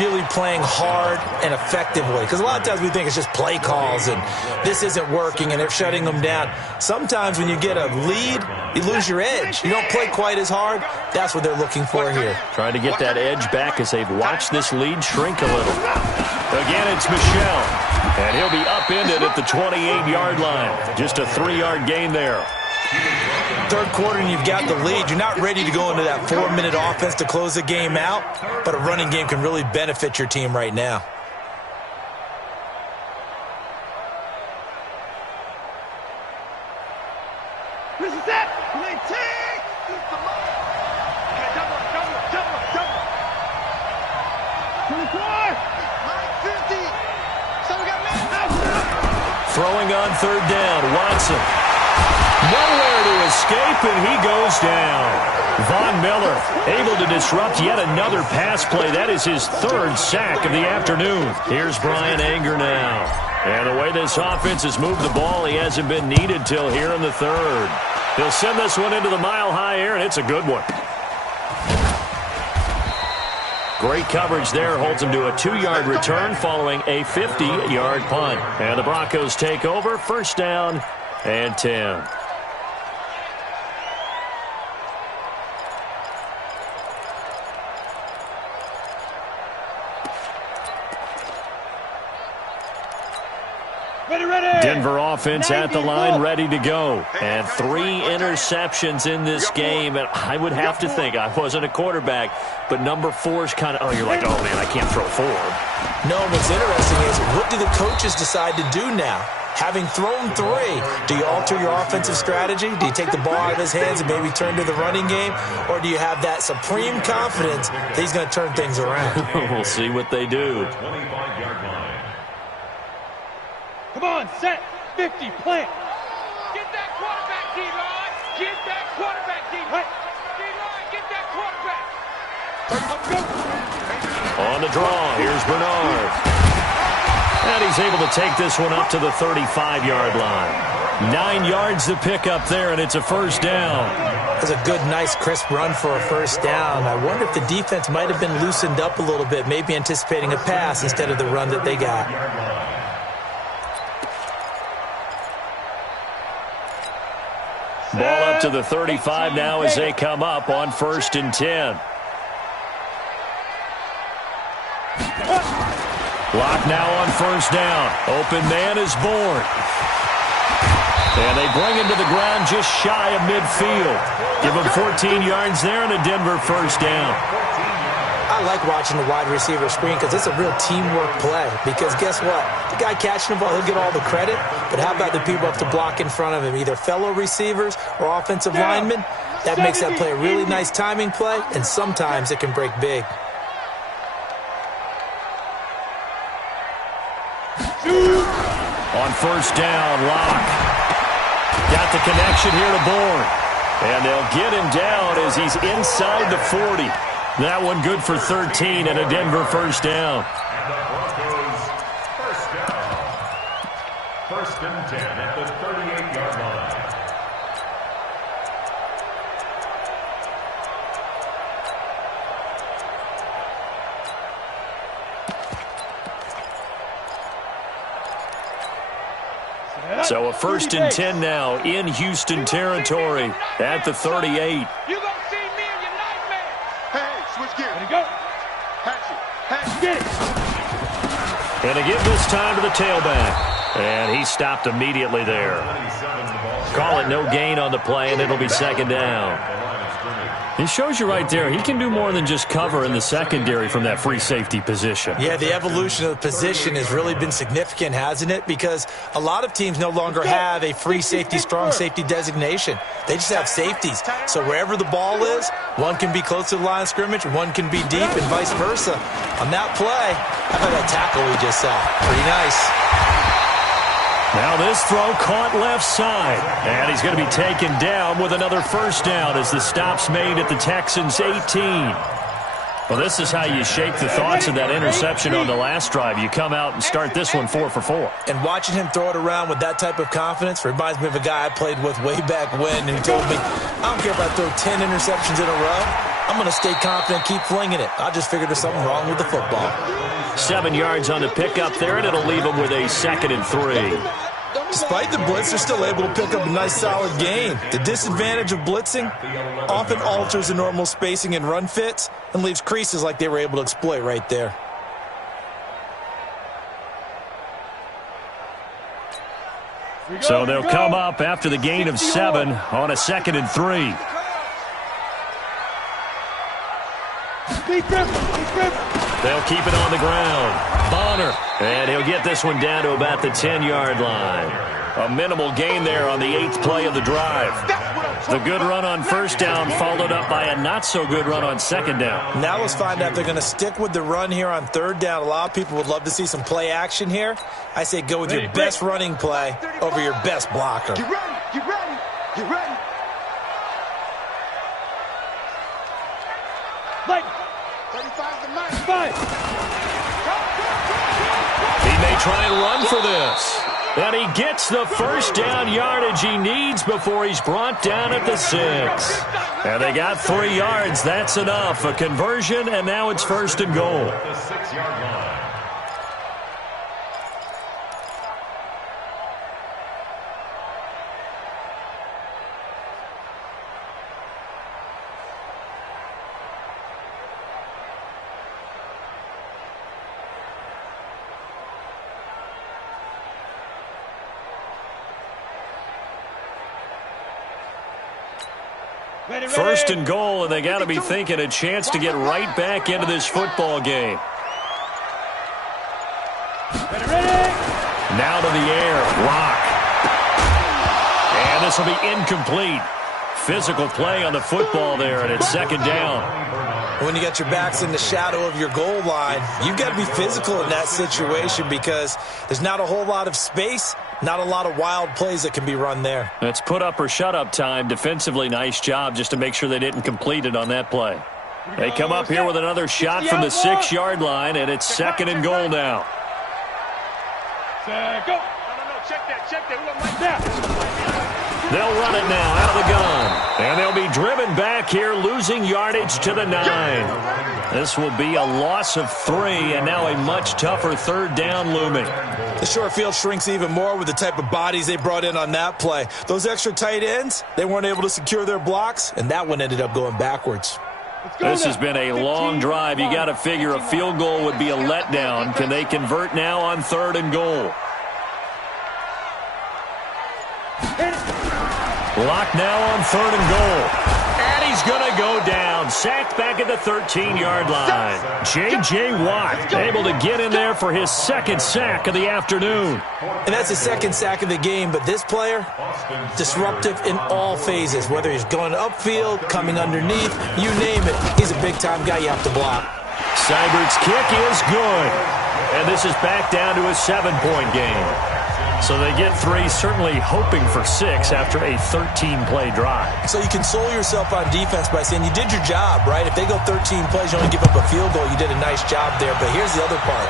really playing hard and effectively. Because a lot of times we think it's just play calls and this isn't working and they're shutting them down. Sometimes when you get a lead, you lose your edge. You don't play quite as hard. That's what they're looking for here. Trying to get that edge back as they've watched this lead shrink a little. Again, it's Michel. And he'll be upended at the 28-yard line. Just a 3-yard gain there. 3rd quarter and you've got the lead. You're not ready to go into that 4-minute offense to close the game out, but a running game can really benefit your team right now. This is it. Throwing on 3rd down, Watson. Nowhere to escape, and he goes down. Von Miller able to disrupt yet another pass play. That is his 3rd sack of the afternoon. Here's Brian Anger now. And the way this offense has moved the ball, he hasn't been needed till here in the 3rd. He'll send this one into the mile-high air, and it's a good one. Great coverage there. Holds him to a 2-yard return following a 50-yard punt. And the Broncos take over. First down and 10. Denver offense at the line, ready to go. And 3 interceptions in this game. And I would have to think, I wasn't a quarterback, but number 4 is kind of, you're like, oh, man, I can't throw 4. No, what's interesting is, what do the coaches decide to do now? Having thrown 3, do you alter your offensive strategy? Do you take the ball out of his hands and maybe turn to the running game? Or do you have that supreme confidence that he's going to turn things around? We'll see what they do. 25-yard line. Come on, set, 50, plant. Get that quarterback, D-line. Get that quarterback, D-line. Right. D-line, get that quarterback. On the draw, here's Bernard. And he's able to take this one up to the 35-yard line. 9 yards to pick up there, and it's a first down. That's a good, nice, crisp run for a first down. I wonder if the defense might have been loosened up a little bit, maybe anticipating a pass instead of the run that they got. Ball up to the 35 now as they come up on 1st and 10. Lock now on first down. Open man is born. And they bring him to the ground just shy of midfield. Give him 14 yards there and a Denver first down. I like watching the wide receiver screen because it's a real teamwork play. Because guess what? The guy catching the ball, he'll get all the credit. But how about the people up to block in front of him, either fellow receivers or offensive linemen? That makes that play a really nice timing play, and sometimes it can break big. On first down, Locke. Got the connection here to Bourne. And they'll get him down as he's inside the 40. That one good for 13 and a Denver first down. And the Broncos first down. 1st and 10 at the 38-yard line. So a 1st and 10 now in Houston territory at the 38. You gonna see me in your nightmare. Hey, switch gears. Ready, go. Hatch it. Get it. And again this time to the tailback. And he stopped immediately there. Call it no gain on the play, and it'll be 2nd down. It shows you right there, he can do more than just cover in the secondary from that free safety position. Yeah, the evolution of the position has really been significant, hasn't it? Because a lot of teams no longer have a free safety, strong safety designation. They just have safeties. So wherever the ball is, one can be close to the line of scrimmage, one can be deep, and vice versa. On that play, how about that tackle we just saw? Pretty nice. Now this throw caught left side. And he's going to be taken down with another first down as the stop's made at the Texans' 18. Well, this is how you shape the thoughts of that interception on the last drive. You come out and start this one 4 for 4. And watching him throw it around with that type of confidence reminds me of a guy I played with way back when, and he told me, I don't care if I throw 10 interceptions in a row. I'm going to stay confident, keep flinging it. I just figured there's something wrong with the football. 7 yards on the pickup there, and it'll leave him with a 2nd and 3. Despite the blitz, they're still able to pick up a nice, solid gain. The disadvantage of blitzing often alters the normal spacing and run fits and leaves creases like they were able to exploit right there. So they'll come up after the gain of 7 on a 2nd and 3. They'll keep it on the ground. Bonner. And he'll get this one down to about the 10-yard line. A minimal gain there on the 8th play of the drive. The good run on first down followed up by a not-so-good run on 2nd down. Now let's find out if they're going to stick with the run here on 3rd down. A lot of people would love to see some play action here. I say go with your best running play over your best blocker. Get ready. Get ready. Get ready. Light. 35 to 95. He may try and run for this. And he gets the first down yardage he needs before he's brought down at the 6. And they got 3 yards. That's enough. A conversion, and now it's 1st and goal. The 6-yard line. First and goal, and they got to be thinking a chance to get right back into this football game. Now to the air, Rock. And this will be incomplete. Physical play on the football there, and it's 2nd down. When you got your backs in the shadow of your goal line, you've got to be physical in that situation because there's not a whole lot of space, not a lot of wild plays that can be run there. That's put up or shut up time. Defensively, nice job just to make sure they didn't complete it on that play. They come up here with another shot from the 6-yard line, and it's 2nd and goal now. Go. No, check that. Who am I there? They'll run it now out of the gun. And they'll be driven back here, losing yardage to the 9. This will be a loss of 3, and now a much tougher 3rd down looming. The short field shrinks even more with the type of bodies they brought in on that play. Those extra tight ends, they weren't able to secure their blocks, and that one ended up going backwards. This has been a long drive. You got to figure a field goal would be a letdown. Can they convert now on 3rd and goal? Lock now on 3rd and goal. And he's going to go down. Sacked back at the 13-yard line. J.J. Watt able to get in there for his 2nd sack of the afternoon. And that's the 2nd sack of the game, but this player, disruptive in all phases. Whether he's going upfield, coming underneath, you name it. He's a big-time guy you have to block. Seibert's kick is good. And this is back down to a 7-point game. So they get 3, certainly hoping for 6 after a 13-play drive. So you console yourself on defense by saying you did your job, right? If they go 13 plays, you only give up a field goal, you did a nice job there. But here's the other part.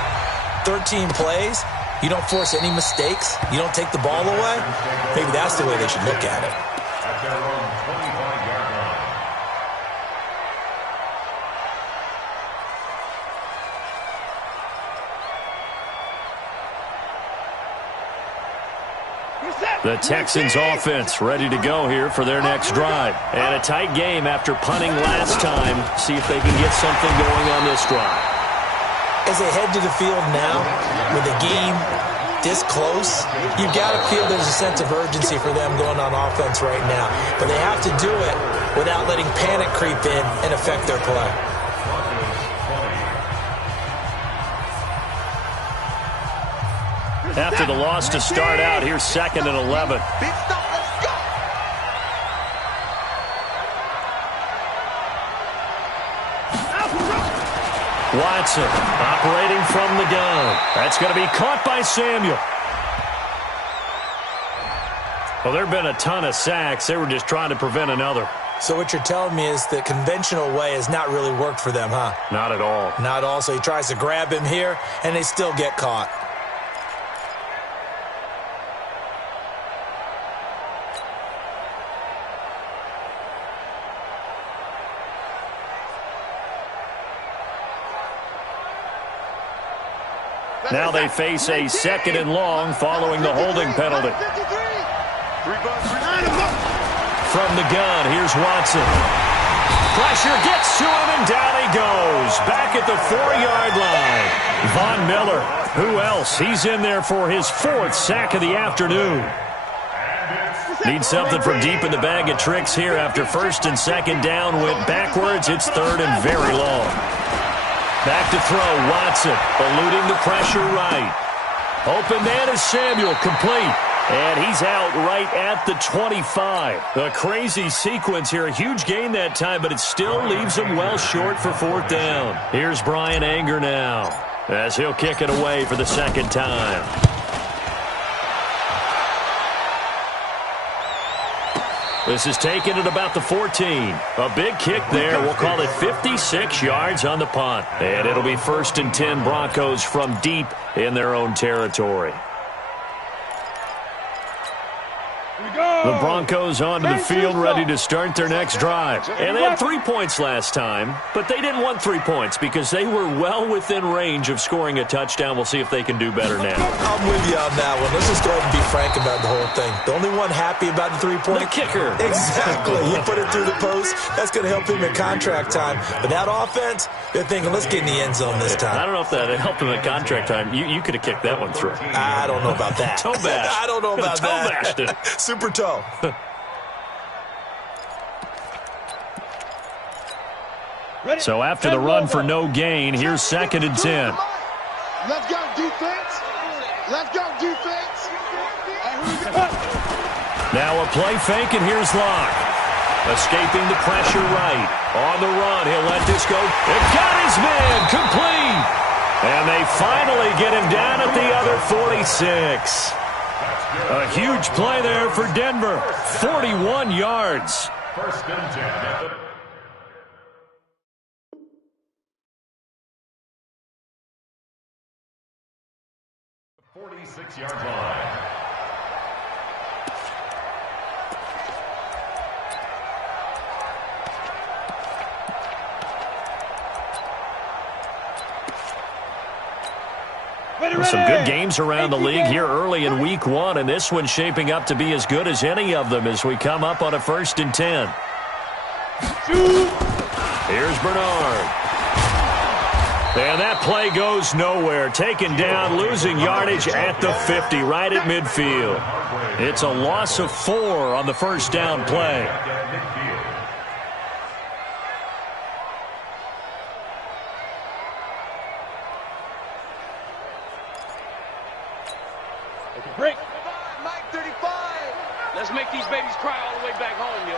13 plays, you don't force any mistakes, you don't take the ball away. Maybe that's the way they should look at it. At their own 25-yard line. The Texans offense ready to go here for their next drive. And a tight game after punting last time. See if they can get something going on this drive. As they head to the field now, with the game this close, you've got to feel there's a sense of urgency for them going on offense right now. But they have to do it without letting panic creep in and affect their play. After the loss to start out, here's 2nd and 11. Watson operating from the gun. That's going to be caught by Samuel. Well, there have been a ton of sacks. They were just trying to prevent another. So what you're telling me is the conventional way has not really worked for them, huh? Not at all. Not at all. So he tries to grab him here, and they still get caught. Now they face a 2nd and long following the holding penalty. From the gun, here's Watson. Pressure gets to him, and down he goes. Back at the 4-yard line. Von Miller, who else? He's in there for his 4th sack of the afternoon. Need something from deep in the bag of tricks here after 1st and 2nd down went backwards. It's 3rd and very long. Back to throw, Watson, eluding the pressure right. Open man is Samuel, complete. And he's out right at the 25. A crazy sequence here. A huge gain that time, but it still leaves him well short for 4th down. Here's Brian Anger now, as he'll kick it away for the 2nd time. This is taken at about the 14. A big kick there. We'll call it 56 yards on the punt. And it'll be 1st and 10 Broncos from deep in their own territory. The Broncos onto the field, ready to start their next drive. And they had 3 points last time, but they didn't want 3 points because they were well within range of scoring a touchdown. We'll see if they can do better now. I'm with you on that one. Let's just go ahead and be frank about the whole thing. The only one happy about the 3-point? The kicker. Exactly. You put it through the post. That's going to help him in contract time. But that offense, they're thinking, let's get in the end zone this time. I don't know if that helped him at contract time. You could have kicked that one through. I don't know about that. Toe bash. I don't know about toe that. Bashed it. Super toe. So after the run for no gain, here's 2nd and 10. Let's go, defense. Let's go, defense. Now a play fake, and here's Locke. Escaping the pressure right. On the run, he'll let this go. It got his man, complete. And they finally get him down at the other 46. A huge play there for Denver. 41 yards. 1st and 10 at the 46-yard line. Some good games around the league here early in week 1, and this one's shaping up to be as good as any of them as we come up on a 1st and 10. Here's Bernard. And that play goes nowhere. Taken down, losing yardage at the 50, right at midfield. It's a loss of 4 on the 1st down play. Break. Mike 35. Let's make these babies cry all the way back home, yo.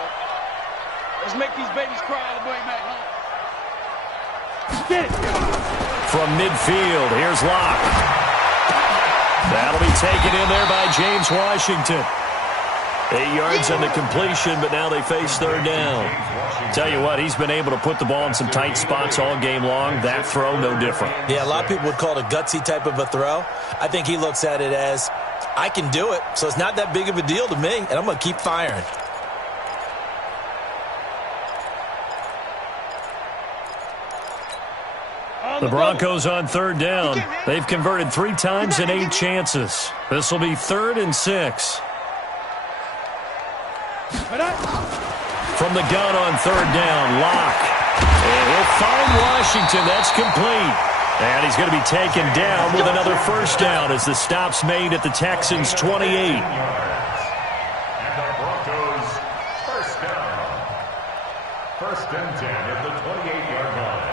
Let's make these babies cry all the way back home. Get it. From midfield, here's Locke. That'll be taken in there by James Washington. 8 yards on the completion, but now they face 3rd down. Tell you what, he's been able to put the ball in some tight spots all game long. That throw, no different. Yeah, a lot of people would call it a gutsy type of a throw. I think he looks at it as, I can do it, so it's not that big of a deal to me, and I'm going to keep firing. The Broncos on 3rd down. They've converted 3 times in 8 chances. This will be 3rd and 6. From the gun on 3rd down, Locke. And he'll find Washington. That's complete. And he's going to be taken down with another 1st down as the stop's made at the Texans' 28. And the Broncos 1st down. 1st and 10 at the 28-yard line.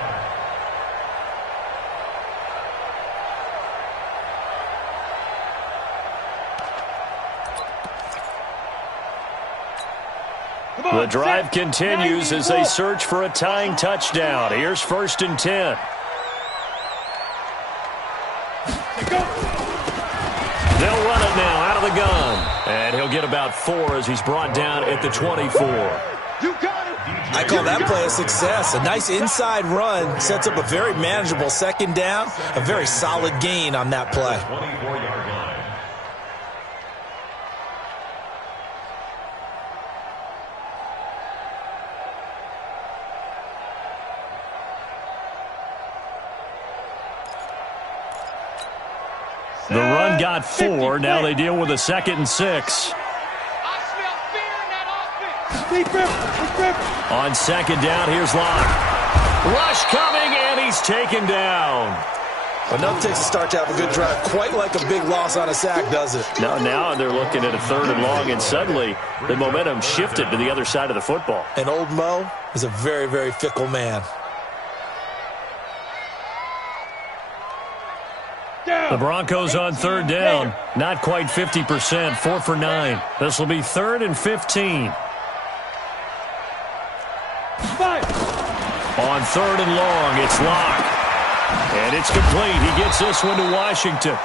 The drive continues as they search for a tying touchdown. Here's 1st and 10. They'll run it now out of the gun. And he'll get about 4 as he's brought down at the 24. I call that play a success. A nice inside run sets up a very manageable 2nd down. A very solid gain on that play. 24-yard line. The run got 4. Now they deal with a 2nd and 6. I smell fear in that offense. On 2nd down, here's Locke. Rush coming, and he's taken down. Enough takes a start to have a good drive. Quite like a big loss on a sack, does it? Now they're looking at a 3rd and long, and suddenly the momentum shifted to the other side of the football. And old Mo is a very, very fickle man. The Broncos on 3rd down. Not quite 50%, 4 for 9. This will be 3rd and 15. On 3rd and long, it's Locke. And it's complete. He gets this one to Washington.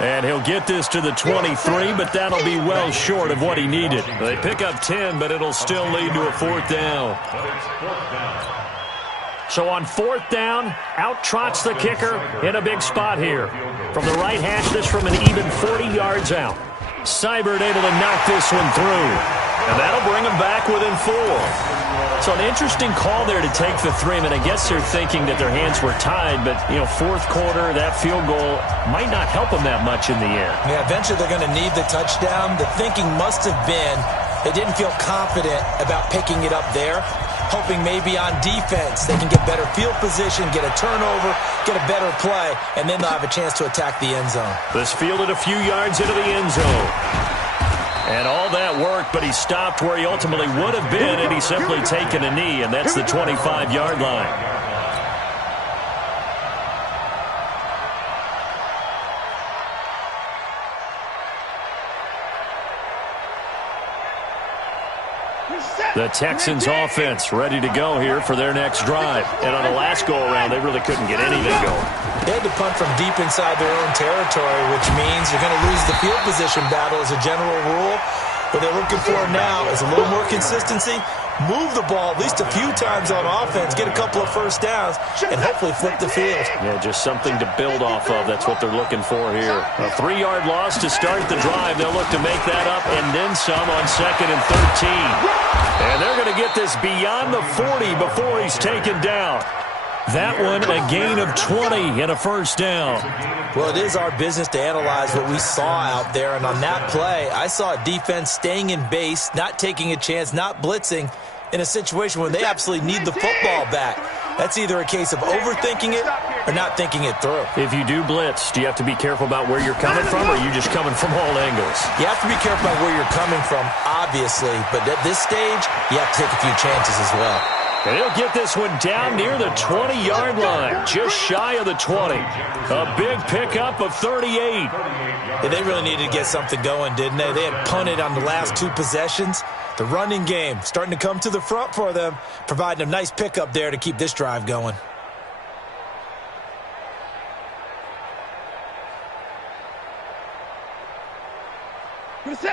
And he'll get this to the 23, but that'll be well short of what he needed. They pick up 10, but it'll still lead to a 4th down. But it's 4th down. So on 4th down, out trots the kicker in a big spot here. From the right hash, this from an even 40 yards out. Seibert able to knock this one through. And that'll bring them back within 4. So an interesting call there to take the 3. I mean, I guess they're thinking that their hands were tied, but, you know, fourth quarter, that field goal might not help them that much in the end. Yeah, eventually they're going to need the touchdown. The thinking must have been they didn't feel confident about picking it up there, hoping maybe on defense they can get better field position, get a turnover, get a better play, and then they'll have a chance to attack the end zone. This fielded a few yards into the end zone. And all that worked, but he stopped where he ultimately would have been, and he's simply taken a knee, and that's the 25-yard line. The Texans offense ready to go here for their next drive. And on the last go-around, they really couldn't get anything going. They had to punt from deep inside their own territory, which means you're going to lose the field position battle as a general rule. What they're looking for now is a little more consistency, move the ball at least a few times on offense, get a couple of first downs, and hopefully flip the field. Yeah, just something to build off of. That's what they're looking for here. A 3-yard loss to start the drive. They'll look to make that up and then some on 2nd and 13. And they're going to get this beyond the 40 before he's taken down. That one, a gain of 20 and a first down. Well, it is our business to analyze what we saw out there. And on that play, I saw a defense staying in base, not taking a chance, not blitzing in a situation where they absolutely need the football back. That's either a case of overthinking it or not thinking it through. If you do blitz, do you have to be careful about where you're coming from, or are you just coming from all angles? You have to be careful about where you're coming from, obviously. But at this stage, you have to take a few chances as well. And he'll get this one down near the 20-yard line, just shy of the 20. A big pickup of 38. Yeah, they really needed to get something going, didn't they? They had punted on the last 2 possessions. The running game starting to come to the front for them, providing a nice pickup there to keep this drive going.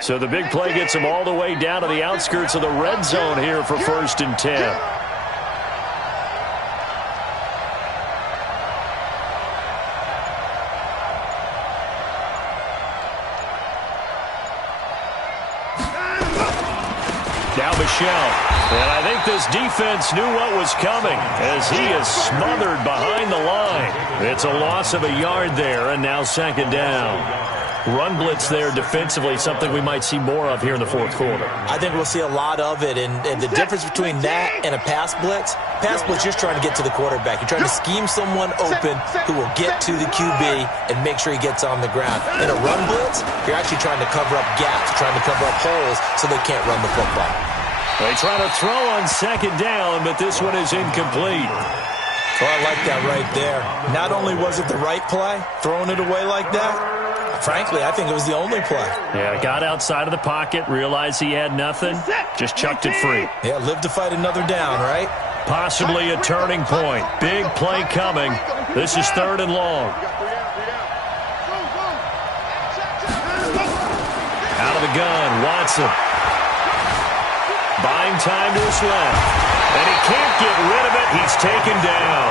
So the big play gets them all the way down to the outskirts of the red zone here for 1st and 10. Now Michelle. And I think this defense knew what was coming as he is smothered behind the line. It's a loss of a yard there, and now 2nd down. Run blitz there defensively, something we might see more of here in the fourth quarter. I think we'll see a lot of it, and the difference between that and a pass blitz just trying to get to the quarterback. You're trying to scheme someone open who will get to the QB and make sure he gets on the ground. In a run blitz, you're actually trying to cover up gaps, trying to cover up holes so they can't run the football. They try to throw on 2nd down, but this one is incomplete. Oh, I like that right there. Not only was it the right play, throwing it away like that, frankly, I think it was the only play. Yeah, got outside of the pocket, realized he had nothing, just chucked it free. Yeah, live to fight another down, right? Possibly a turning point. Big play coming. This is 3rd and long. Out of the gun, Watson. Buying time to his left. And he can't get rid of it. He's taken down.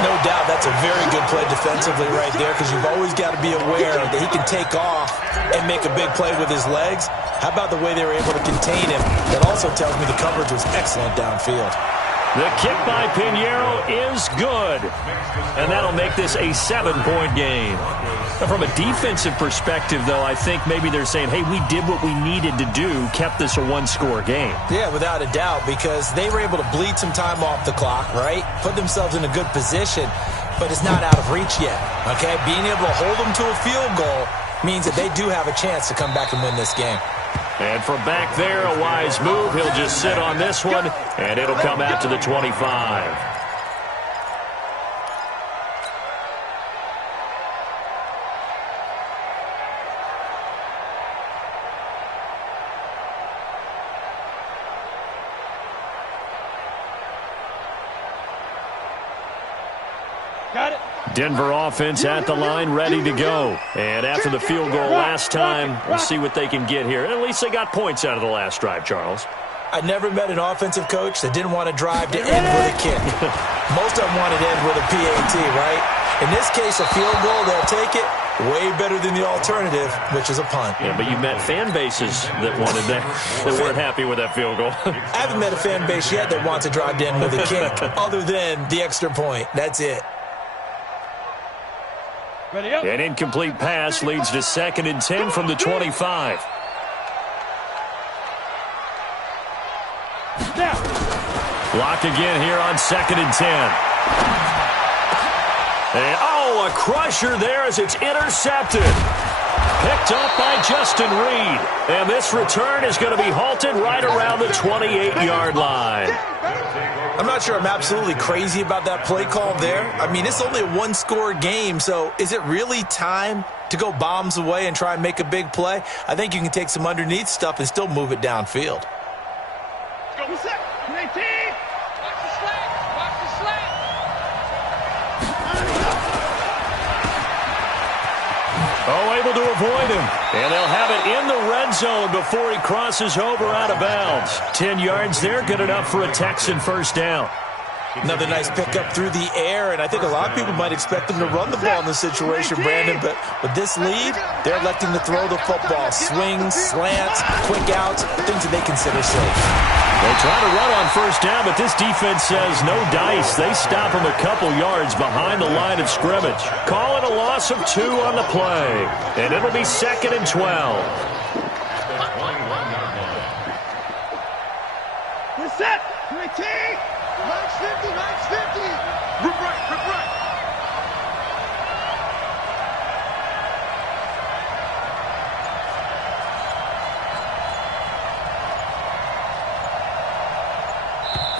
No doubt that's a very good play defensively right there, because you've always got to be aware that he can take off and make a big play with his legs. How about the way they were able to contain him? That also tells me the coverage was excellent downfield. The kick by Pinheiro is good. And that'll make this a 7-point game. Now, from a defensive perspective, though, I think maybe they're saying, hey, we did what we needed to do, kept this a 1-score game. Yeah, without a doubt, because they were able to bleed some time off the clock, right? Put themselves in a good position, but it's not out of reach yet, okay? Being able to hold them to a field goal means that they do have a chance to come back and win this game. And from back there, a wise move. He'll just sit on this one, and it'll come out to the 25. Got it. Denver offense at the line, ready to go. And after the field goal last time, we'll see what they can get here. At least they got points out of the last drive, Charles. I never met an offensive coach that didn't want to drive to end with a kick. Most of them wanted to end with a PAT, right? In this case, a field goal, they'll take it. Way better than the alternative, which is a punt. Yeah, but you met fan bases that wanted that weren't happy with that field goal. I haven't met a fan base yet that wants to drive in with a kick other than the extra point. That's it. An incomplete pass leads to 2nd and 10 from the 25. Blocked again here on 2nd and 10. And, a crusher there as it's intercepted. Picked up by Justin Reed. And this return is going to be halted right around the 28-yard line. I'm not sure I'm absolutely crazy about that play call there. I mean, it's only a one-score game, so is it really time to go bombs away and try and make a big play? I think you can take some underneath stuff and still move it downfield. Go. Watch the slack. Watch the slack. Able to avoid him. And they'll have it in the red zone before he crosses over out of bounds. 10 yards there, good enough for a Texan first down. Another nice pickup through the air, and I think a lot of people might expect them to run the ball in this situation, Brandon, but with this lead, they're electing to throw the football. Swings, slants, quick outs, things that they consider safe. They try to run on first down, but this defense says no dice. They stop them a couple yards behind the line of scrimmage. Call it a loss of 2 on the play, and it'll be 2nd and 12. We're set. 20. Max 50. Max 50. Rip right. Rip right.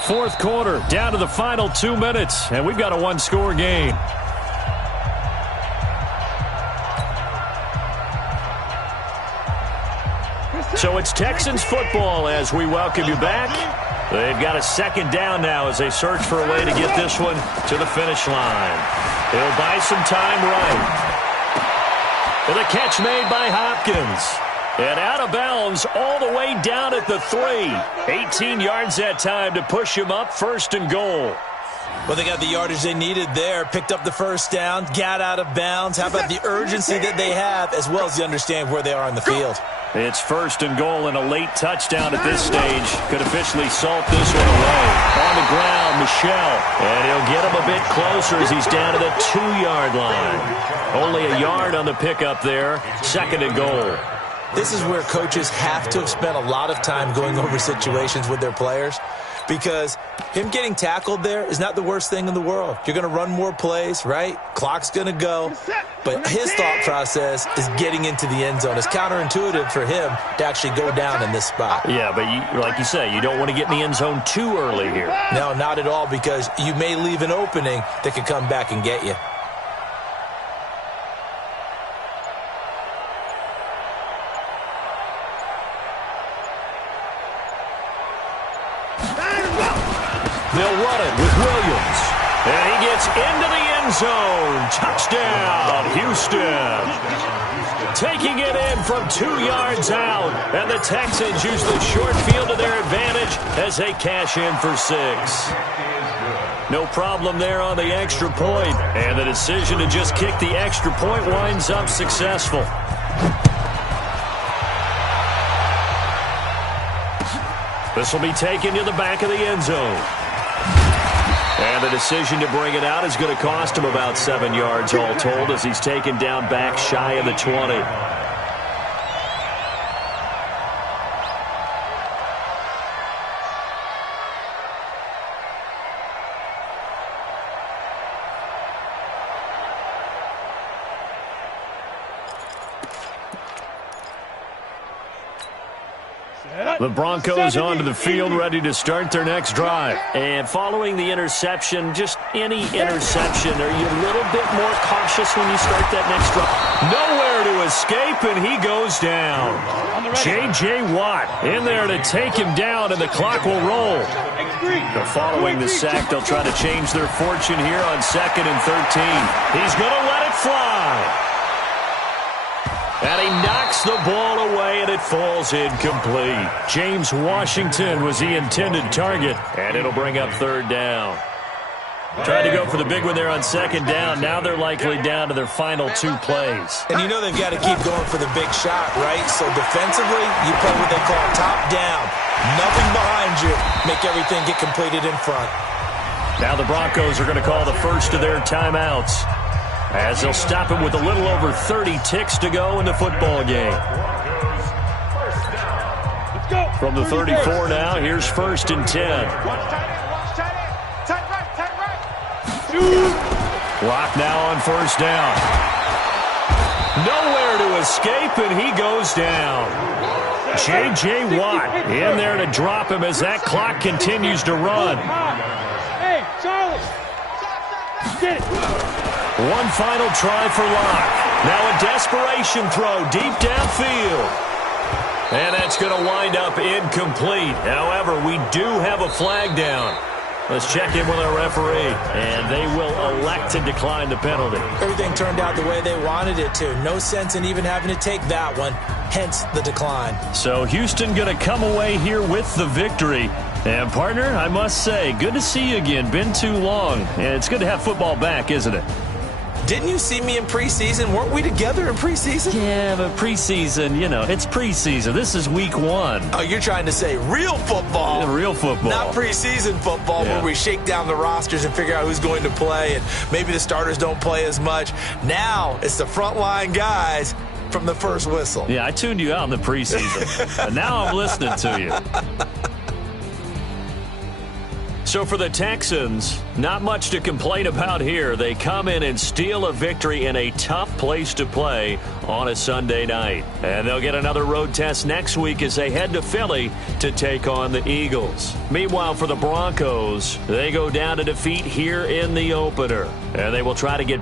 Fourth quarter, down to the final 2 minutes, and we've got a one-score game. So it's Texans football as we welcome you back. They've got a 2nd down now as they search for a way to get this one to the finish line. They'll buy some time right. And the catch made by Hopkins. And out of bounds all the way down at the 3. 18 yards that time to push him up 1st and goal. Well, they got the yardage they needed there, picked up the first down, got out of bounds. How about the urgency that they have, as well as the understand where they are on the field? It's 1st and goal and a late touchdown at this stage. Could officially salt this one away. On the ground, Michel. And he'll get him a bit closer as he's down to the 2-yard line. Only a yard on the pickup there. 2nd and goal. This is where coaches have to have spent a lot of time going over situations with their players, because him getting tackled there is not the worst thing in the world. You're going to run more plays, right? Clock's going to go. But his thought process is getting into the end zone. It's counterintuitive for him to actually go down in this spot. Yeah, but like you say, you don't want to get in the end zone too early here. No, not at all, because you may leave an opening that could come back and get you. They'll run it with Williams. And he gets into the end zone. Touchdown, Houston. Taking it in from 2 yards out. And the Texans use the short field to their advantage as they cash in for 6. No problem there on the extra point. And the decision to just kick the extra point winds up successful. This will be taken to the back of the end zone. And the decision to bring it out is going to cost him about 7 yards all told as he's taken down back shy of the 20. The Broncos onto the field, ready to start their next drive. And following the interception, just any interception, are you a little bit more cautious when you start that next drive? Nowhere to escape, and he goes down. J.J. Watt in there to take him down, and the clock will roll. Following the sack, they'll try to change their fortune here on 2nd and 13. He's going to let it fly. And he knocks the ball away, and it falls incomplete. James Washington was the intended target, and it'll bring up 3rd down. Tried to go for the big one there on second down. Now they're likely down to their final 2 plays. And you know they've got to keep going for the big shot, right? So defensively, you play what they call top down. Nothing behind you. Make everything get completed in front. Now the Broncos are going to call the first of their timeouts, as they'll stop it with a little over 30 ticks to go in the football game. From the 34 now, here's 1st and 10. Clock now on 1st down. Nowhere to escape, and he goes down. J.J. Watt in there to drop him as that clock continues to run. Hey, Charlie! Get it! One final try for Locke. Now a desperation throw deep downfield. And that's going to wind up incomplete. However, we do have a flag down. Let's check in with our referee, and they will elect to decline the penalty. Everything turned out the way they wanted it to. No sense in even having to take that one, hence the decline. So Houston going to come away here with the victory. And, partner, I must say, good to see you again. Been too long. And it's good to have football back, isn't it? Didn't you see me in preseason? Weren't we together in preseason? Yeah, but preseason, you know, it's preseason. This is week 1. Oh, you're trying to say real football. Yeah, real football. Not preseason football, yeah, where we shake down the rosters and figure out who's going to play, and maybe the starters don't play as much. Now it's the frontline guys from the first whistle. Yeah, I tuned you out in the preseason. But now I'm listening to you. So for the Texans, not much to complain about here. They come in and steal a victory in a tough place to play on a Sunday night. And they'll get another road test next week as they head to Philly to take on the Eagles. Meanwhile, for the Broncos, they go down to defeat here in the opener. And they will try to get